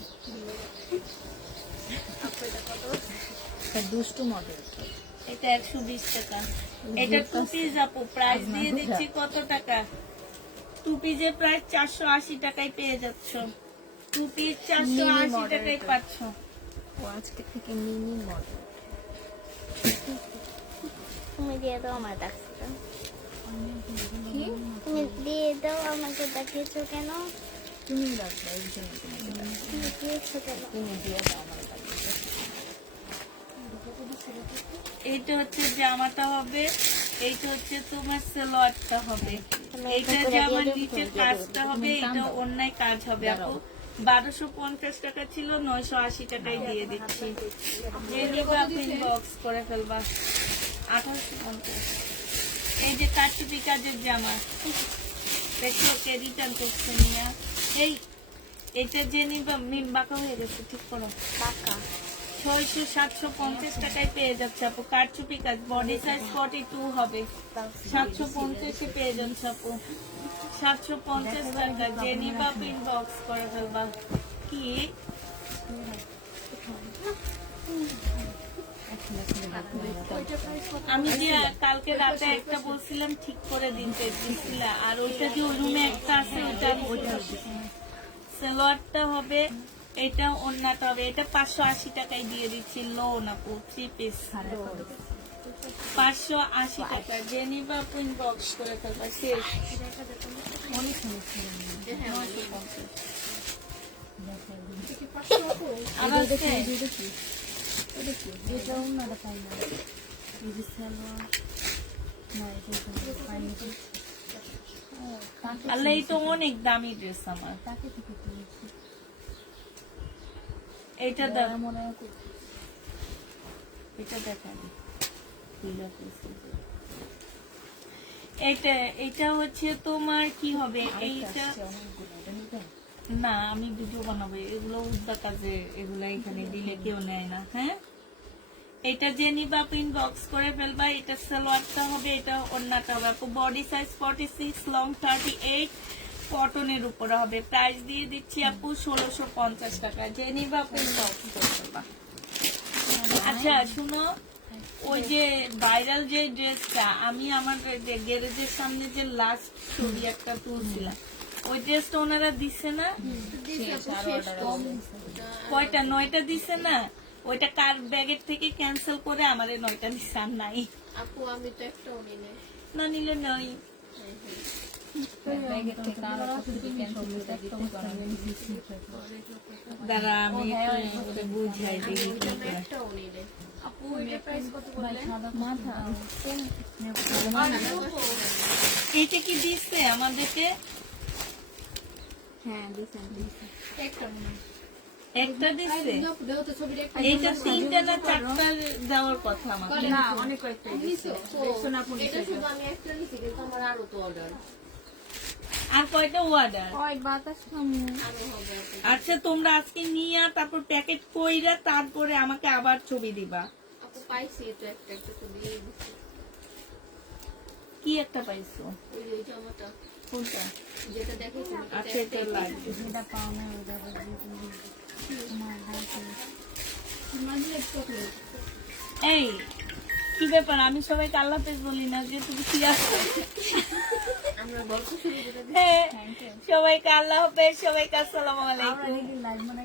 দুষ্টু মডেল। এটা 120 টাকা। এটা 2 পিস আপু, প্রাইস দিয়ে দিচ্ছি কত টাকা? 2 পিসের প্রাইস 480 টাকায় পেয়ে যাচ্ছ। 2 পিস 480 টাকায় পাচ্ছ। ও আজকে থেকে মিনি মডেল। তুমি দিয়ে দাও, আমার দেখছো কেন? কি? তুমি দিয়ে দাও, আমাকে দেখিয়েছো কেন? তুমি রাখবে একজন তুমি দিয়েছো কেন? তুমি দিয়ে দাও আমার কাছে। এইটা হচ্ছে জামাটা হবে, এইটা হচ্ছে তোমার সালোয়ারটা হবে, এইটা জামার নিচে কাজটা হবে, এটা অন্যায় কাজ হবে আপু। 1250 টাকা ছিল, 980 টাকায় দিয়ে দিচ্ছি। যে নিবা আপনি ইনবক্স করে ফেলবা। 1850। এই যে কাটুপি কাজের জামা দেখো, কে রিটার্ন করছে নিয়া। এইটা যে নিবা, বাঁকা হয়ে গেছে, ঠিক করো। টাকা 600-750 টাকায় পেয়ে যাচ্ছে আপু। কারচুপি কাজ, বডি সাইজ 42 হবে। 750-এ পেয়ে যাচ্ছে আপু। 750 টাকা। জেনিবা ইনবক্স করে ফেলবা। কি আমি যে কালকে রাতে একটা বলছিলাম ঠিক করে দিতে দিছিলা, আর ওইটা যে ওই রুমে একটা আছে ওইটা সালোয়ারটা হবে, এটা ওন্নাটা হবে। এটা 580 টাকায় দিয়ে দিচ্ছি। লোন আপু 3 পিস 580 টাকা। জেনিবা ইনবক্স করে ফেলবা। শেষ। অনেক আবার আছে? এটাও না দেখাই না। এই যে সালোয়ার না, এটা ফাইন। আল্লাহ, এই তো অনেক দামি ড্রেস আমার। তাকে থেকে কিনেছি। এটা দেখ, মনে হয় এটা দেখান। এটা হচ্ছে তোমার কি হবে? এইটা না, আমি ভিডিও বানাবো। এগুলো উদ্দা কাজে, এগুলো এখানে দিলে কেউ নেয় না। হ্যাঁ, এটা যে নিবা ইনবক্স করে ফেলবা। এটা সালোয়ারটা হবে, এটা ওড়নাটা হবে আপু। বডি সাইজ 46, লং 38, কটনের উপরে হবে। প্রাইস দিয়ে দিচ্ছি আপু 1650 টাকা। যে নিবা ইনবক্স করে ফেলবা। আচ্ছা শুনো, ওই যে ভাইরাল যে ড্রেসটা আমি আমার গ্যারেজের সামনে যে লাস্ট ছবি একটা তুলছিলাম, ওই ড্রেসটা ওনারা দিচ্ছে না? কয়টা? 9টা দিছে না? ওইটা কার ব্যাগের থেকে ক্যান্সেল করে আমারে 9টা দিছে, আর নাই। আপু আমি তো একটাও নিই নাই। না নিলে নয়। ব্যাগের থেকে আর কত যদি ক্যান্সেল করে দিতে পারেন। দাঁড়া আমি একটু বুঝাই দিই কি করে। একটাও নিই নাই। আপু এটা প্রাইস কত বললেন? মাথা এইটা কি দিচ্ছে আমাদেরকে? হ্যাঁ দিছেন একটা মনে হয়। একটা দিচ্ছে। দেও তো ছবিটা একটা এইটা 3টা না 4টা দেওয়ার কথা আমাকে। না অনেক কয়েকটা দিছে। এটা শুধু আমি একটা নিছি কিন্তু আমার আরো তো অর্ডার। আর কয়টা অর্ডার? আমি হবে আপু। আচ্ছা তোমরা আজকে নিয়ে তারপর প্যাকেট কইরা তারপরে আমাকে আবার ছবি দিবা। আপু পাইছি তো একটা একটা ছবি দিয়ে দিছি। কি একটা পাইছো? ওই যে ওই জামাটা কোনটা? যেটা দেখাইছি আচ্ছা এটা লাগবে। এটা পাও না ওই দাদা এই কি ব্যাপার, আমি সবাইকে আল্লাহ হাফেজ বলি না যে তুমি কি আসছো? আমরা গল্প শুরু করে হ্যাঁ, সবাইকে আল্লাহ হাফেজ, সবাইকে আসসালামু আলাইকুম। লাইভ মনে